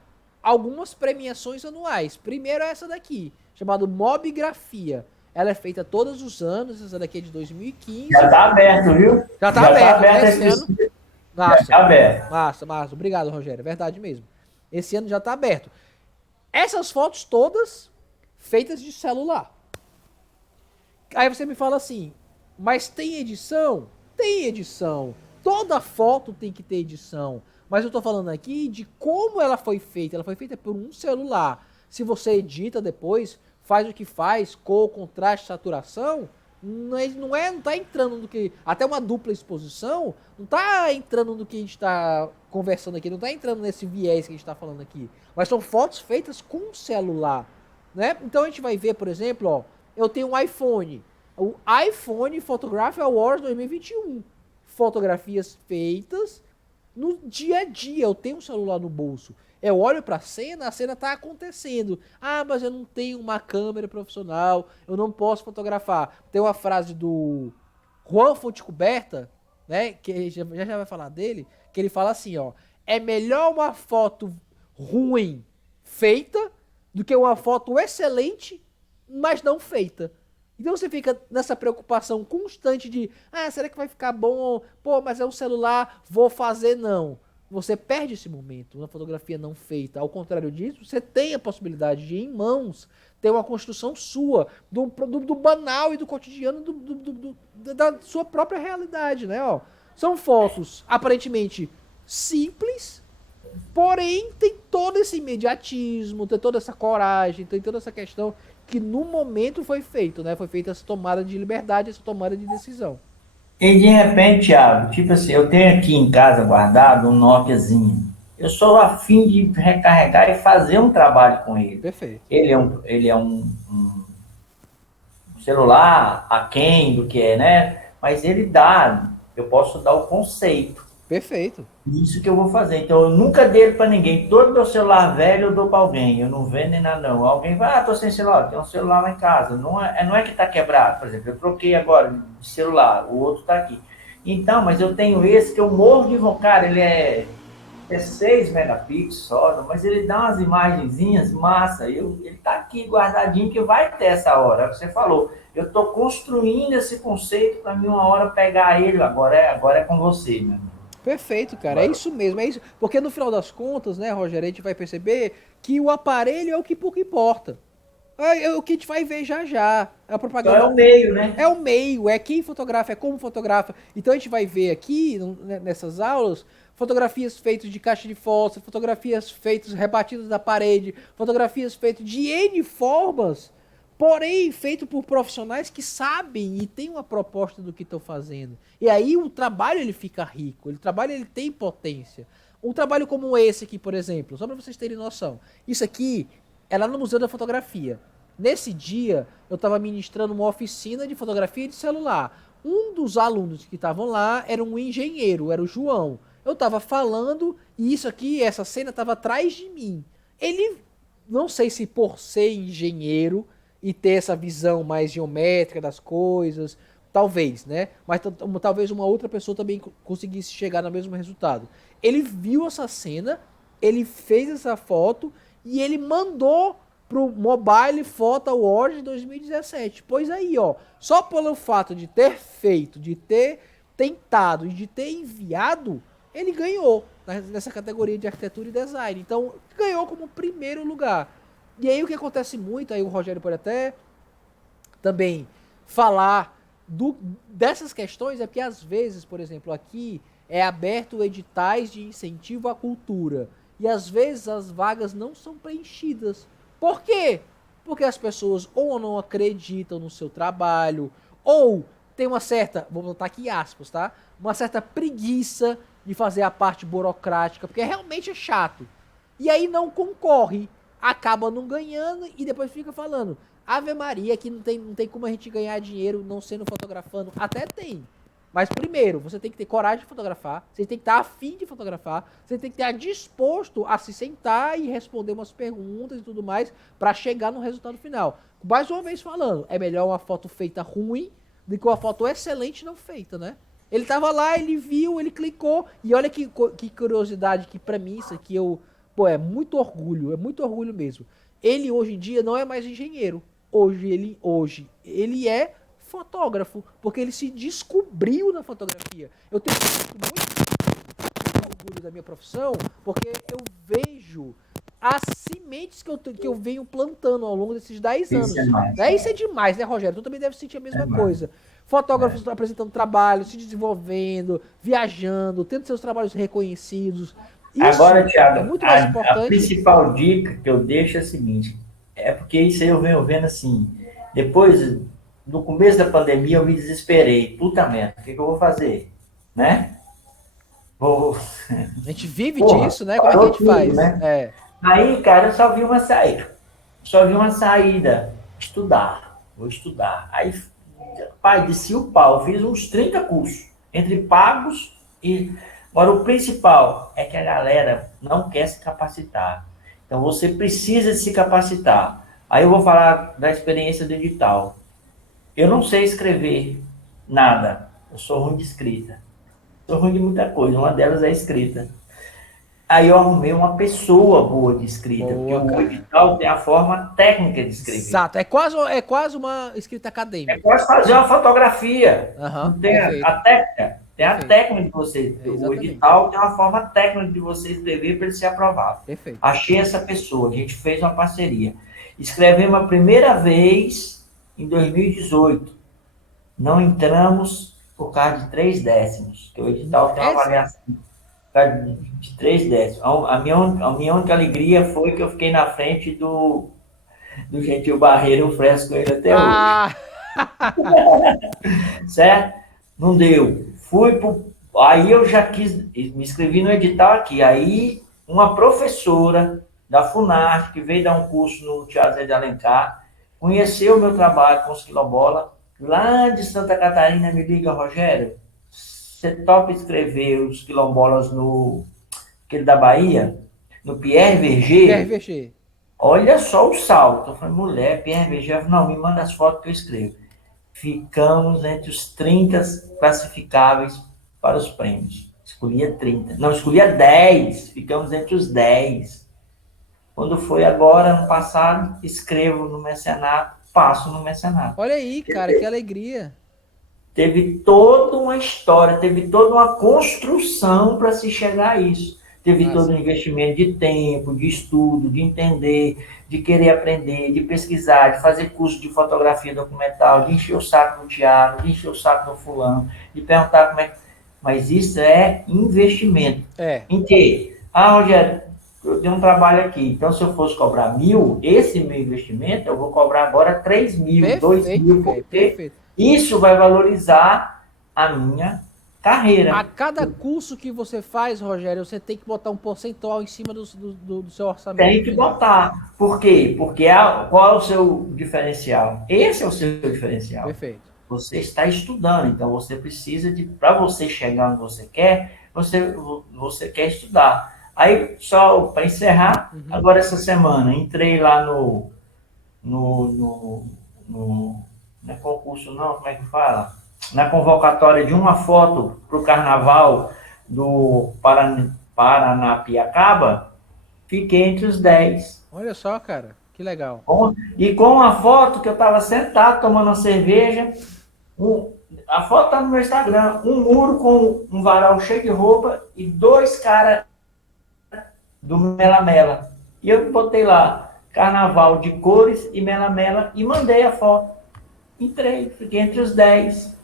algumas premiações anuais. Primeiro é essa daqui, chamada Mobigrafia. Ela é feita todos os anos, essa daqui é de 2015. Já tá aberto, viu? Já tá aberto, né, esse ano. Massa, já tá aberto. Massa. Obrigado, Rogério. É verdade mesmo. Esse ano já tá aberto. Essas fotos todas feitas de celular. Aí você me fala assim, mas tem edição? Tem edição. Toda foto tem que ter edição. Mas eu tô falando aqui de como ela foi feita. Ela foi feita por um celular. Se você edita depois, faz o que faz, cor, contraste, saturação, não tá entrando no que... Até uma dupla exposição, não tá entrando no que a gente tá conversando aqui, não tá entrando nesse viés que a gente tá falando aqui. Mas são fotos feitas com celular, né? Então a gente vai ver, por exemplo, ó, eu tenho um iPhone, o iPhone Photography Awards 2021. Fotografias feitas No dia a dia, eu tenho um celular no bolso. Eu olho pra cena, a cena tá acontecendo. Ah, mas eu não tenho uma câmera profissional, eu não posso fotografar. Tem uma frase do Juan Fontecoberta, né, que já vai falar dele, que ele fala assim, ó, é melhor uma foto ruim feita do que uma foto excelente, mas não feita. Então você fica nessa preocupação constante de, ah, será que vai ficar bom? Pô, mas é um celular, vou fazer não. Você perde esse momento na fotografia não feita. Ao contrário disso, você tem a possibilidade de, em mãos, ter uma construção sua, do banal e do cotidiano da sua própria realidade, né? Ó, são fotos aparentemente simples, porém tem todo esse imediatismo, tem toda essa coragem, tem toda essa questão que no momento foi feito, né? Foi feita essa tomada de liberdade, essa tomada de decisão. E de repente, Thiago, tipo assim, eu tenho aqui em casa guardado um Nokiazinho. Eu sou a fim de recarregar e fazer um trabalho com ele. Perfeito. Ele é um celular aquém do que é, né? Mas eu posso dar o conceito. Perfeito. Isso que eu vou fazer. Então, eu nunca dei para ninguém. Todo meu celular velho eu dou para alguém. Eu não vendo nem nada, não. Alguém vai, tô sem celular. Tem um celular lá em casa. Não é que tá quebrado. Por exemplo, eu troquei agora de celular. O outro tá aqui. Então, mas eu tenho esse que eu morro de vontade. Cara, ele é 6 megapixels só, mas ele dá umas imagenzinhas massa. Ele tá aqui guardadinho que vai ter essa hora. É o que você falou. Eu tô construindo esse conceito para mim uma hora pegar ele. Agora é com você, meu amigo. Perfeito, cara. É isso mesmo, é isso. Porque no final das contas, né, Rogério, a gente vai perceber que o aparelho é o que pouco importa. É o que a gente vai ver já já. A propaganda. Então é o meio, né? É o meio, é quem fotografa, é como fotografa. Então a gente vai ver aqui, nessas aulas, fotografias feitas de caixa de fósforo, fotografias feitas rebatidas da parede, fotografias feitas de N formas, porém feito por profissionais que sabem e têm uma proposta do que estão fazendo. E aí o trabalho ele fica rico, o trabalho ele tem potência. Um trabalho como esse aqui, por exemplo, só para vocês terem noção, isso aqui é lá no Museu da Fotografia. Nesse dia, eu estava ministrando uma oficina de fotografia de celular. Um dos alunos que estavam lá era um engenheiro, era o João. Eu estava falando e isso aqui, essa cena estava atrás de mim. Ele, não sei se por ser engenheiro e ter essa visão mais geométrica das coisas, talvez, né? Mas talvez uma outra pessoa também conseguisse chegar no mesmo resultado. Ele viu essa cena, ele fez essa foto e ele mandou pro Mobile Photo Award de 2017. Pois aí, ó, só pelo fato de ter feito, de ter tentado e de ter enviado, ele ganhou nessa categoria de arquitetura e design. Então, ganhou como primeiro lugar. E aí o que acontece muito, aí o Rogério pode até também falar dessas questões, é porque às vezes, por exemplo, aqui é aberto editais de incentivo à cultura. E às vezes as vagas não são preenchidas. Por quê? Porque as pessoas ou não acreditam no seu trabalho, ou tem uma certa, vou botar aqui aspas, tá? Uma certa preguiça de fazer a parte burocrática, porque realmente é chato. E aí não concorre, acaba não ganhando e depois fica falando, Ave Maria, que não tem como a gente ganhar dinheiro não sendo fotografando. Até tem. Mas primeiro, você tem que ter coragem de fotografar, você tem que estar afim de fotografar, você tem que estar disposto a se sentar e responder umas perguntas e tudo mais para chegar no resultado final. Mais uma vez falando, é melhor uma foto feita ruim do que uma foto excelente não feita, né? Ele tava lá, ele viu, ele clicou e olha que curiosidade, que premissa que é muito orgulho mesmo. Ele hoje em dia não é mais engenheiro, hoje ele é fotógrafo, porque ele se descobriu na fotografia. Eu tenho muito orgulho da minha profissão, porque eu vejo as sementes que eu venho plantando ao longo desses 10 anos. Isso é demais, né, Rogério? Tu também deve sentir a mesma coisa. Fotógrafos apresentando trabalho, se desenvolvendo, viajando, tendo seus trabalhos reconhecidos. Isso agora, Thiago, é muito mais importante. A principal dica que eu deixo é a seguinte, é porque isso aí eu venho vendo assim, depois, no começo da pandemia, eu me desesperei. Puta merda, o que eu vou fazer? Né? A gente vive disso, né? Como é que a gente faz? Né? É. Aí, cara, eu só vi uma saída. Estudar. Vou estudar. Aí, pai, desci o pau. Fiz uns 30 cursos. Entre pagos e... Agora, o principal é que a galera não quer se capacitar. Então, você precisa se capacitar. Aí eu vou falar da experiência do edital. Eu não sei escrever nada. Eu sou ruim de escrita. Sou ruim de muita coisa. Uma delas é escrita. Aí eu arrumei uma pessoa boa de escrita. Boa, porque cara. o edital tem a forma técnica de escrever. Exato. É quase uma escrita acadêmica. É quase fazer uma fotografia. Aham, Não tem perfeito. a técnica. Tem a Perfeito. técnica de você. O Exatamente. edital tem uma forma técnica de você escrever para ele ser aprovado. Perfeito. Achei essa pessoa, a gente fez uma parceria. Escrevemos a primeira vez em 2018. Não entramos por causa de 3 décimos, que o edital tem uma avaliação por causa de 3 décimos. A minha única alegria foi que eu fiquei na frente do Gentil Barreira, eu fresco ele até hoje. Certo? Não deu. Aí eu já quis, me inscrevi no edital aqui. Aí uma professora da Funarte, que veio dar um curso no Teatro Zé de Alencar, conheceu o meu trabalho com os quilombolas, lá de Santa Catarina, me liga, Rogério, você topa escrever os quilombolas no aquele da Bahia, no Pierre Verger? Pierre Verger. Olha só o salto. Eu falei, mulher, Pierre Verger, não, me manda as fotos que eu escrevo. Ficamos entre os 30 classificáveis para os prêmios. Escolhia 30. Não, escolhia 10. Ficamos entre os 10. Quando foi agora, ano passado, escrevo no mecenato, passo no mecenato. Olha aí, cara, que alegria. Teve toda uma história, teve toda uma construção para se chegar a isso. Teve todo um investimento de tempo, de estudo, de entender, de querer aprender, de pesquisar, de fazer curso de fotografia documental, de encher o saco no Thiago, de encher o saco no fulano, de perguntar como é que... Mas isso é investimento. Em quê? Rogério, eu tenho um trabalho aqui, então se eu fosse cobrar 1.000, esse meu investimento, eu vou cobrar agora 3.000, 2.000, porque isso vai valorizar a minha carreira. A cada curso que você faz, Rogério, você tem que botar um percentual em cima do seu orçamento. Tem que botar. Por quê? Porque qual é o seu diferencial? Esse é o seu diferencial. Perfeito. Você está estudando, então você precisa de... Para você chegar onde você quer, você quer estudar. Aí, só para encerrar, agora essa semana, entrei lá no não é concurso não, como é que fala? Na convocatória de uma foto para o carnaval do Paranapiacaba, fiquei entre os 10. Olha só, cara, que legal. E com a foto que eu estava sentado tomando uma cerveja, a foto está no meu Instagram, um muro com um varal cheio de roupa e 2 caras do Mela Mela. E eu botei lá, carnaval de cores e Mela Mela, e mandei a foto. Entrei, fiquei entre os 10.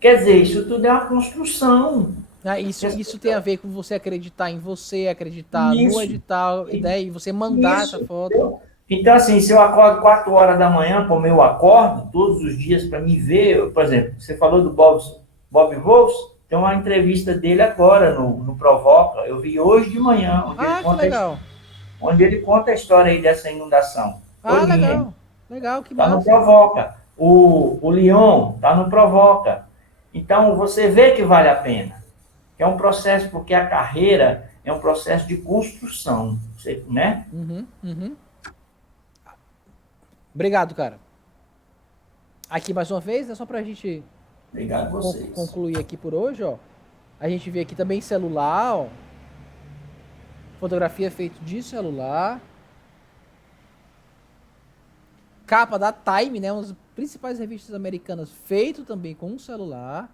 Quer dizer, isso tudo é uma construção. Isso tem a ver com você acreditar em você, acreditar no edital, e você mandar essa foto. Então, assim, se eu acordo 4 horas da manhã, como eu acordo todos os dias para me ver, por exemplo, você falou do Bob Wolff, tem uma entrevista dele agora no Provoca, eu vi hoje de manhã, onde ele conta a história aí dessa inundação. Legal, que massa. Tá no massa. Provoca. O Leon tá no Provoca. Então, você vê que vale a pena. É um processo, porque a carreira é um processo de construção, né? Obrigado, cara. Aqui mais uma vez, é só pra gente Obrigado a vocês. Concluir aqui por hoje, ó. A gente vê aqui também celular, ó. Fotografia feita de celular. Capa da Time, né? Uma das principais revistas americanas, feito também com um celular.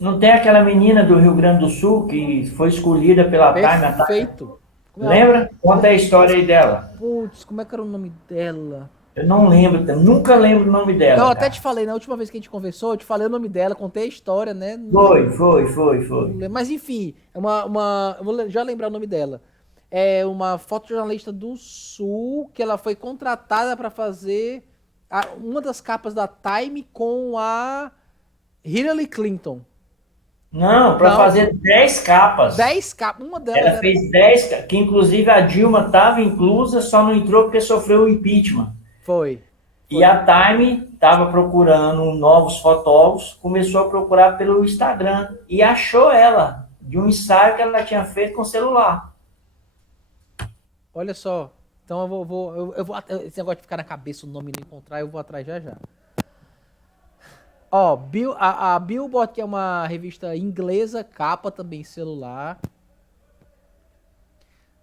Não tem aquela menina do Rio Grande do Sul que foi escolhida pela Time? Perfeito. Lembra? Conta a história aí dela. Putz, como é que era o nome dela? Eu não lembro, nunca lembro o nome dela. Não, até te falei, na última vez que a gente conversou, eu te falei o nome dela, contei a história, né? Foi. Mas enfim, eu vou já lembrar o nome dela. É uma fotojornalista do Sul, que ela foi contratada para fazer uma das capas da Time com a Hillary Clinton. Não, para fazer 10 capas. 10 capas, uma delas. Ela fez 10, que inclusive a Dilma estava inclusa, só não entrou porque sofreu o impeachment. Foi. E a Time estava procurando novos fotógrafos, começou a procurar pelo Instagram e achou ela. de um ensaio que ela tinha feito com celular. Olha só. Então eu vou. Esse negócio de ficar na cabeça o nome e não encontrar, eu vou atrás já já. Ó, a Billboard, que é uma revista inglesa, capa também celular.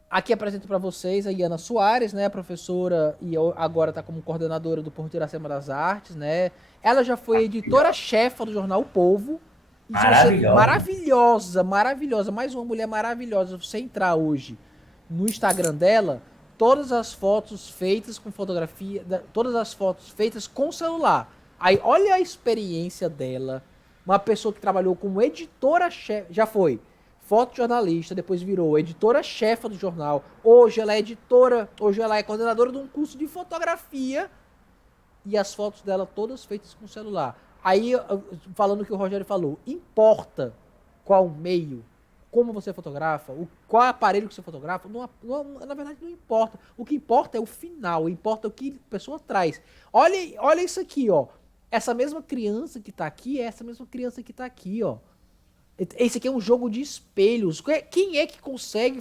Aqui apresento para vocês a Iana Soares, né, professora e agora está como coordenadora do Porto Iracema das Artes, né? Ela já foi editora-chefa do jornal O Povo. Maravilhosa. Maravilhosa, maravilhosa. Mais uma mulher maravilhosa. Se você entrar hoje no Instagram dela, todas as fotos feitas com fotografia, todas as fotos feitas com celular. Aí, olha a experiência dela. Uma pessoa que trabalhou como editora-chefe, já foi fotojornalista, depois virou editora-chefa do jornal. Hoje ela é coordenadora de um curso de fotografia e as fotos dela todas feitas com celular. Aí, falando o que o Rogério falou, importa qual meio, como você fotografa, qual aparelho que você fotografa, na verdade não importa. O que importa é o final, importa o que a pessoa traz. Olha isso aqui, ó. Essa mesma criança que tá aqui é essa mesma criança que tá aqui, ó. Esse aqui é um jogo de espelhos. Quem é que consegue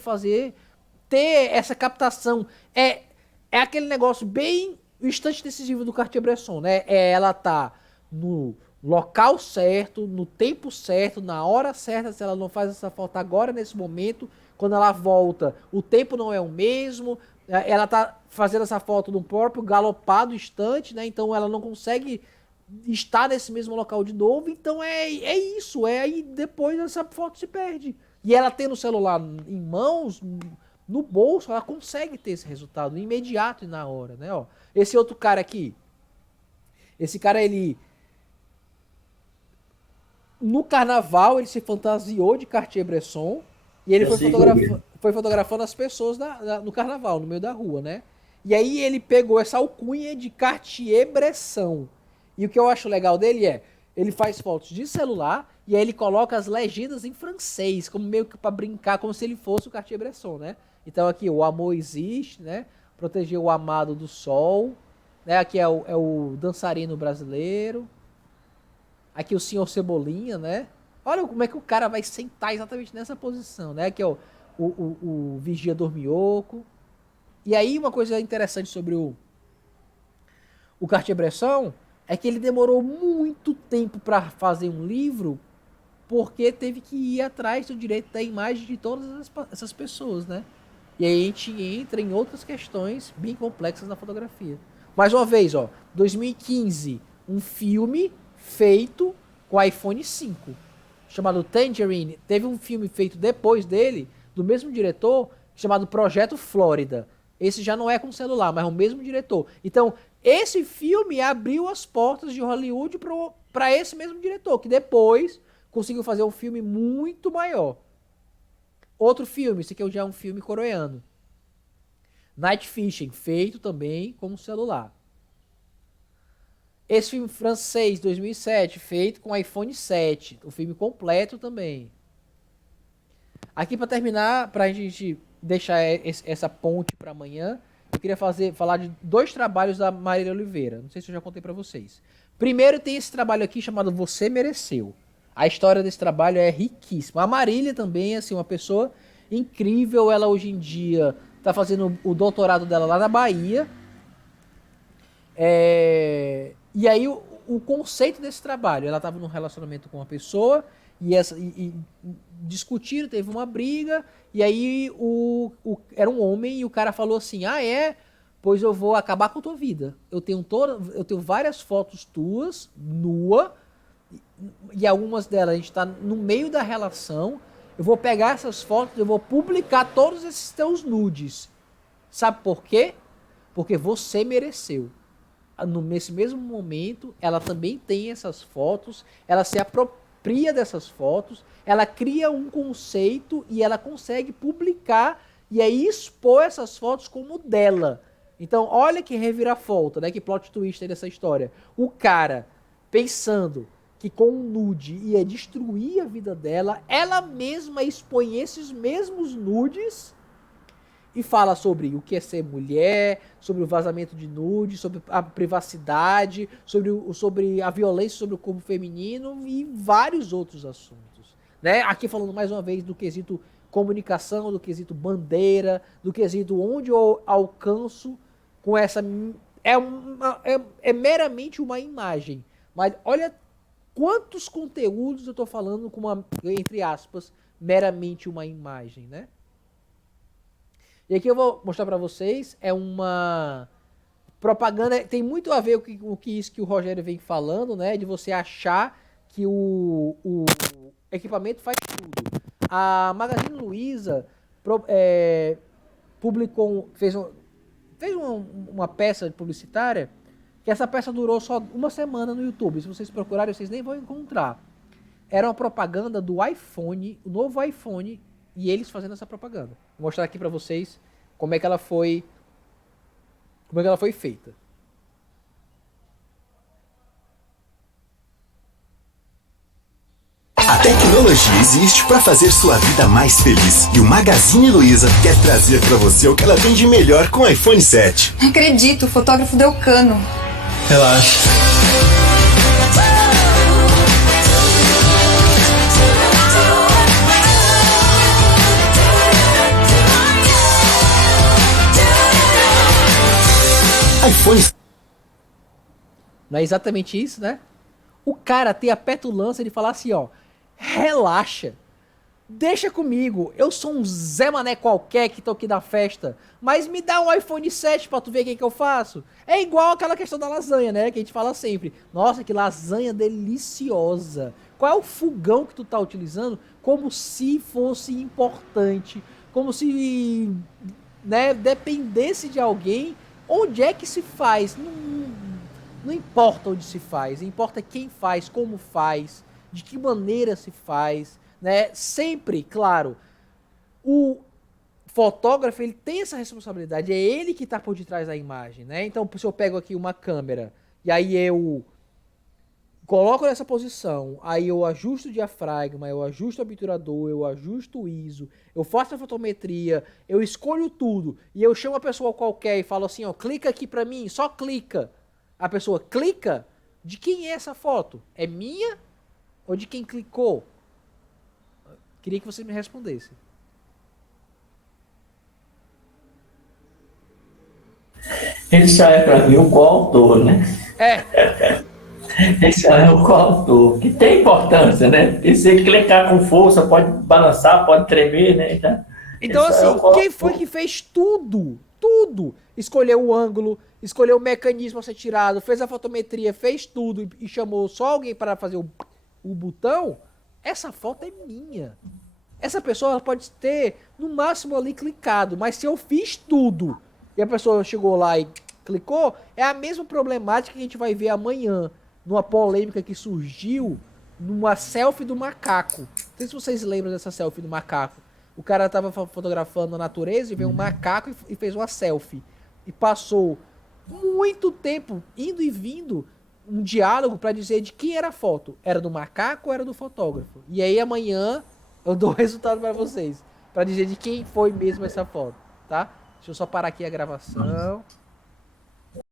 ter essa captação? É aquele negócio bem o instante decisivo do Cartier-Bresson, né? Ela tá no local certo, no tempo certo, na hora certa. Se ela não faz essa foto agora, nesse momento, quando ela volta, o tempo não é o mesmo. Ela tá fazendo essa foto no próprio galopado instante, né? Então ela não consegue estar nesse mesmo local de novo. Então é isso. Aí depois essa foto se perde. E ela tendo o celular em mãos, no bolso, ela consegue ter esse resultado imediato e na hora, né? Ó, esse outro cara aqui. Esse cara, ele... No carnaval, ele se fantasiou de Cartier-Bresson e ele foi fotografando as pessoas no carnaval, no meio da rua, né? E aí ele pegou essa alcunha de Cartier-Bresson. E o que eu acho legal dele ele faz fotos de celular e aí ele coloca as legendas em francês, como meio que pra brincar, como se ele fosse o Cartier-Bresson, né? Então aqui, o amor existe, né? Proteger o amado do sol, né? Aqui é o dançarino brasileiro. Aqui o senhor Cebolinha, né? Olha como é que o cara vai sentar exatamente nessa posição, né? Aqui é o Vigia Dormioco. E aí uma coisa interessante sobre o Cartier-Bresson é que ele demorou muito tempo para fazer um livro porque teve que ir atrás do direito da imagem de todas essas pessoas, né? E aí a gente entra em outras questões bem complexas na fotografia. Mais uma vez, ó, 2015, um filme feito com iPhone 5, chamado Tangerine. Teve um filme feito depois dele, do mesmo diretor, chamado Projeto Flórida. Esse já não é com celular, mas é o mesmo diretor. Então, esse filme abriu as portas de Hollywood para esse mesmo diretor, que depois conseguiu fazer um filme muito maior. Outro filme, esse aqui já é um filme coreano. Night Fishing, feito também com celular. Esse filme francês, 2007, feito com iPhone 7. O filme completo também. Aqui para terminar, para a gente deixar essa ponte para amanhã, eu queria falar de 2 trabalhos da Marília Oliveira. Não sei se eu já contei para vocês. Primeiro tem esse trabalho aqui chamado Você Mereceu. A história desse trabalho é riquíssima. A Marília também é assim, uma pessoa incrível. Ela hoje em dia está fazendo o doutorado dela lá na Bahia. E aí o conceito desse trabalho, ela estava num relacionamento com uma pessoa e discutiram, teve uma briga, e aí era um homem e o cara falou assim, pois eu vou acabar com a tua vida. Eu tenho várias fotos tuas, nua, e algumas delas a gente está no meio da relação, eu vou pegar essas fotos, eu vou publicar todos esses teus nudes. Sabe por quê? Porque você mereceu. Nesse mesmo momento, ela também tem essas fotos, ela se apropria dessas fotos, ela cria um conceito e ela consegue publicar e aí expor essas fotos como dela. Então, olha que reviravolta, né? Que plot twist aí dessa história. O cara, pensando que com um nude ia destruir a vida dela, ela mesma expõe esses mesmos nudes e fala sobre o que é ser mulher, sobre o vazamento de nude, sobre a privacidade, sobre a violência sobre o corpo feminino e vários outros assuntos. né? Aqui falando mais uma vez do quesito comunicação, do quesito bandeira, do quesito onde eu alcanço com essa... É meramente uma imagem, mas olha quantos conteúdos eu tô falando com uma, entre aspas, meramente uma imagem, né? E aqui eu vou mostrar para vocês, é uma propaganda, tem muito a ver com o que isso que o Rogério vem falando, né? De você achar que o equipamento faz tudo. A Magazine Luiza publicou, fez uma peça publicitária, que essa peça durou só uma semana no YouTube. Se vocês procurarem, vocês nem vão encontrar. Era uma propaganda do iPhone, o novo iPhone, e eles fazendo essa propaganda. Vou mostrar aqui pra vocês como é que ela foi feita. A tecnologia existe para fazer sua vida mais feliz. E o Magazine Luiza quer trazer para você o que ela tem de melhor com o iPhone 7. Não acredito, o fotógrafo deu cano. Relaxa. iPhone. Não é exatamente isso, né? O cara tem a petulância de falar assim, ó, relaxa, deixa comigo, eu sou um Zé Mané qualquer que tô aqui na festa, mas me dá um iPhone 7 pra tu ver o que eu faço. É igual aquela questão da lasanha, né, que a gente fala sempre, nossa, que lasanha deliciosa. Qual é o fogão que tu tá utilizando? Como se fosse importante, como se, né, dependesse de alguém. Onde é que se faz? Não importa onde se faz, importa quem faz, como faz, de que maneira se faz, né? Sempre, claro, o fotógrafo, ele tem essa responsabilidade, é ele que está por detrás da imagem, né? Então, se eu pego aqui uma câmera e aí eu coloco nessa posição, aí eu ajusto o diafragma, eu ajusto o obturador, eu ajusto o ISO, eu faço a fotometria, eu escolho tudo e eu chamo a pessoa qualquer e falo assim, ó, clica aqui pra mim, só clica. A pessoa clica, de quem é essa foto? É minha ou de quem clicou? Queria que você me respondesse. Ele já é para mim o coautor, né? Esse é o coautor, que tem importância, né? Porque se ele clicar com força, pode balançar, pode tremer, né? Então assim, quem foi que fez tudo? Tudo! Escolheu o ângulo, escolheu o mecanismo a ser tirado, fez a fotometria, fez tudo e chamou só alguém para fazer o botão. Essa foto é minha. Essa pessoa ela pode ter, no máximo ali, clicado, mas se eu fiz tudo e a pessoa chegou lá e clicou, é a mesma problemática que a gente vai ver amanhã, numa polêmica que surgiu numa selfie do macaco. Não sei se vocês lembram dessa selfie do macaco. O cara tava fotografando a natureza e veio um macaco e fez uma selfie. E passou muito tempo indo e vindo um diálogo para dizer de quem era a foto. Era do macaco ou era do fotógrafo? E aí amanhã eu dou o resultado para vocês. Para dizer de quem foi mesmo essa foto, tá? Deixa eu só parar aqui a gravação.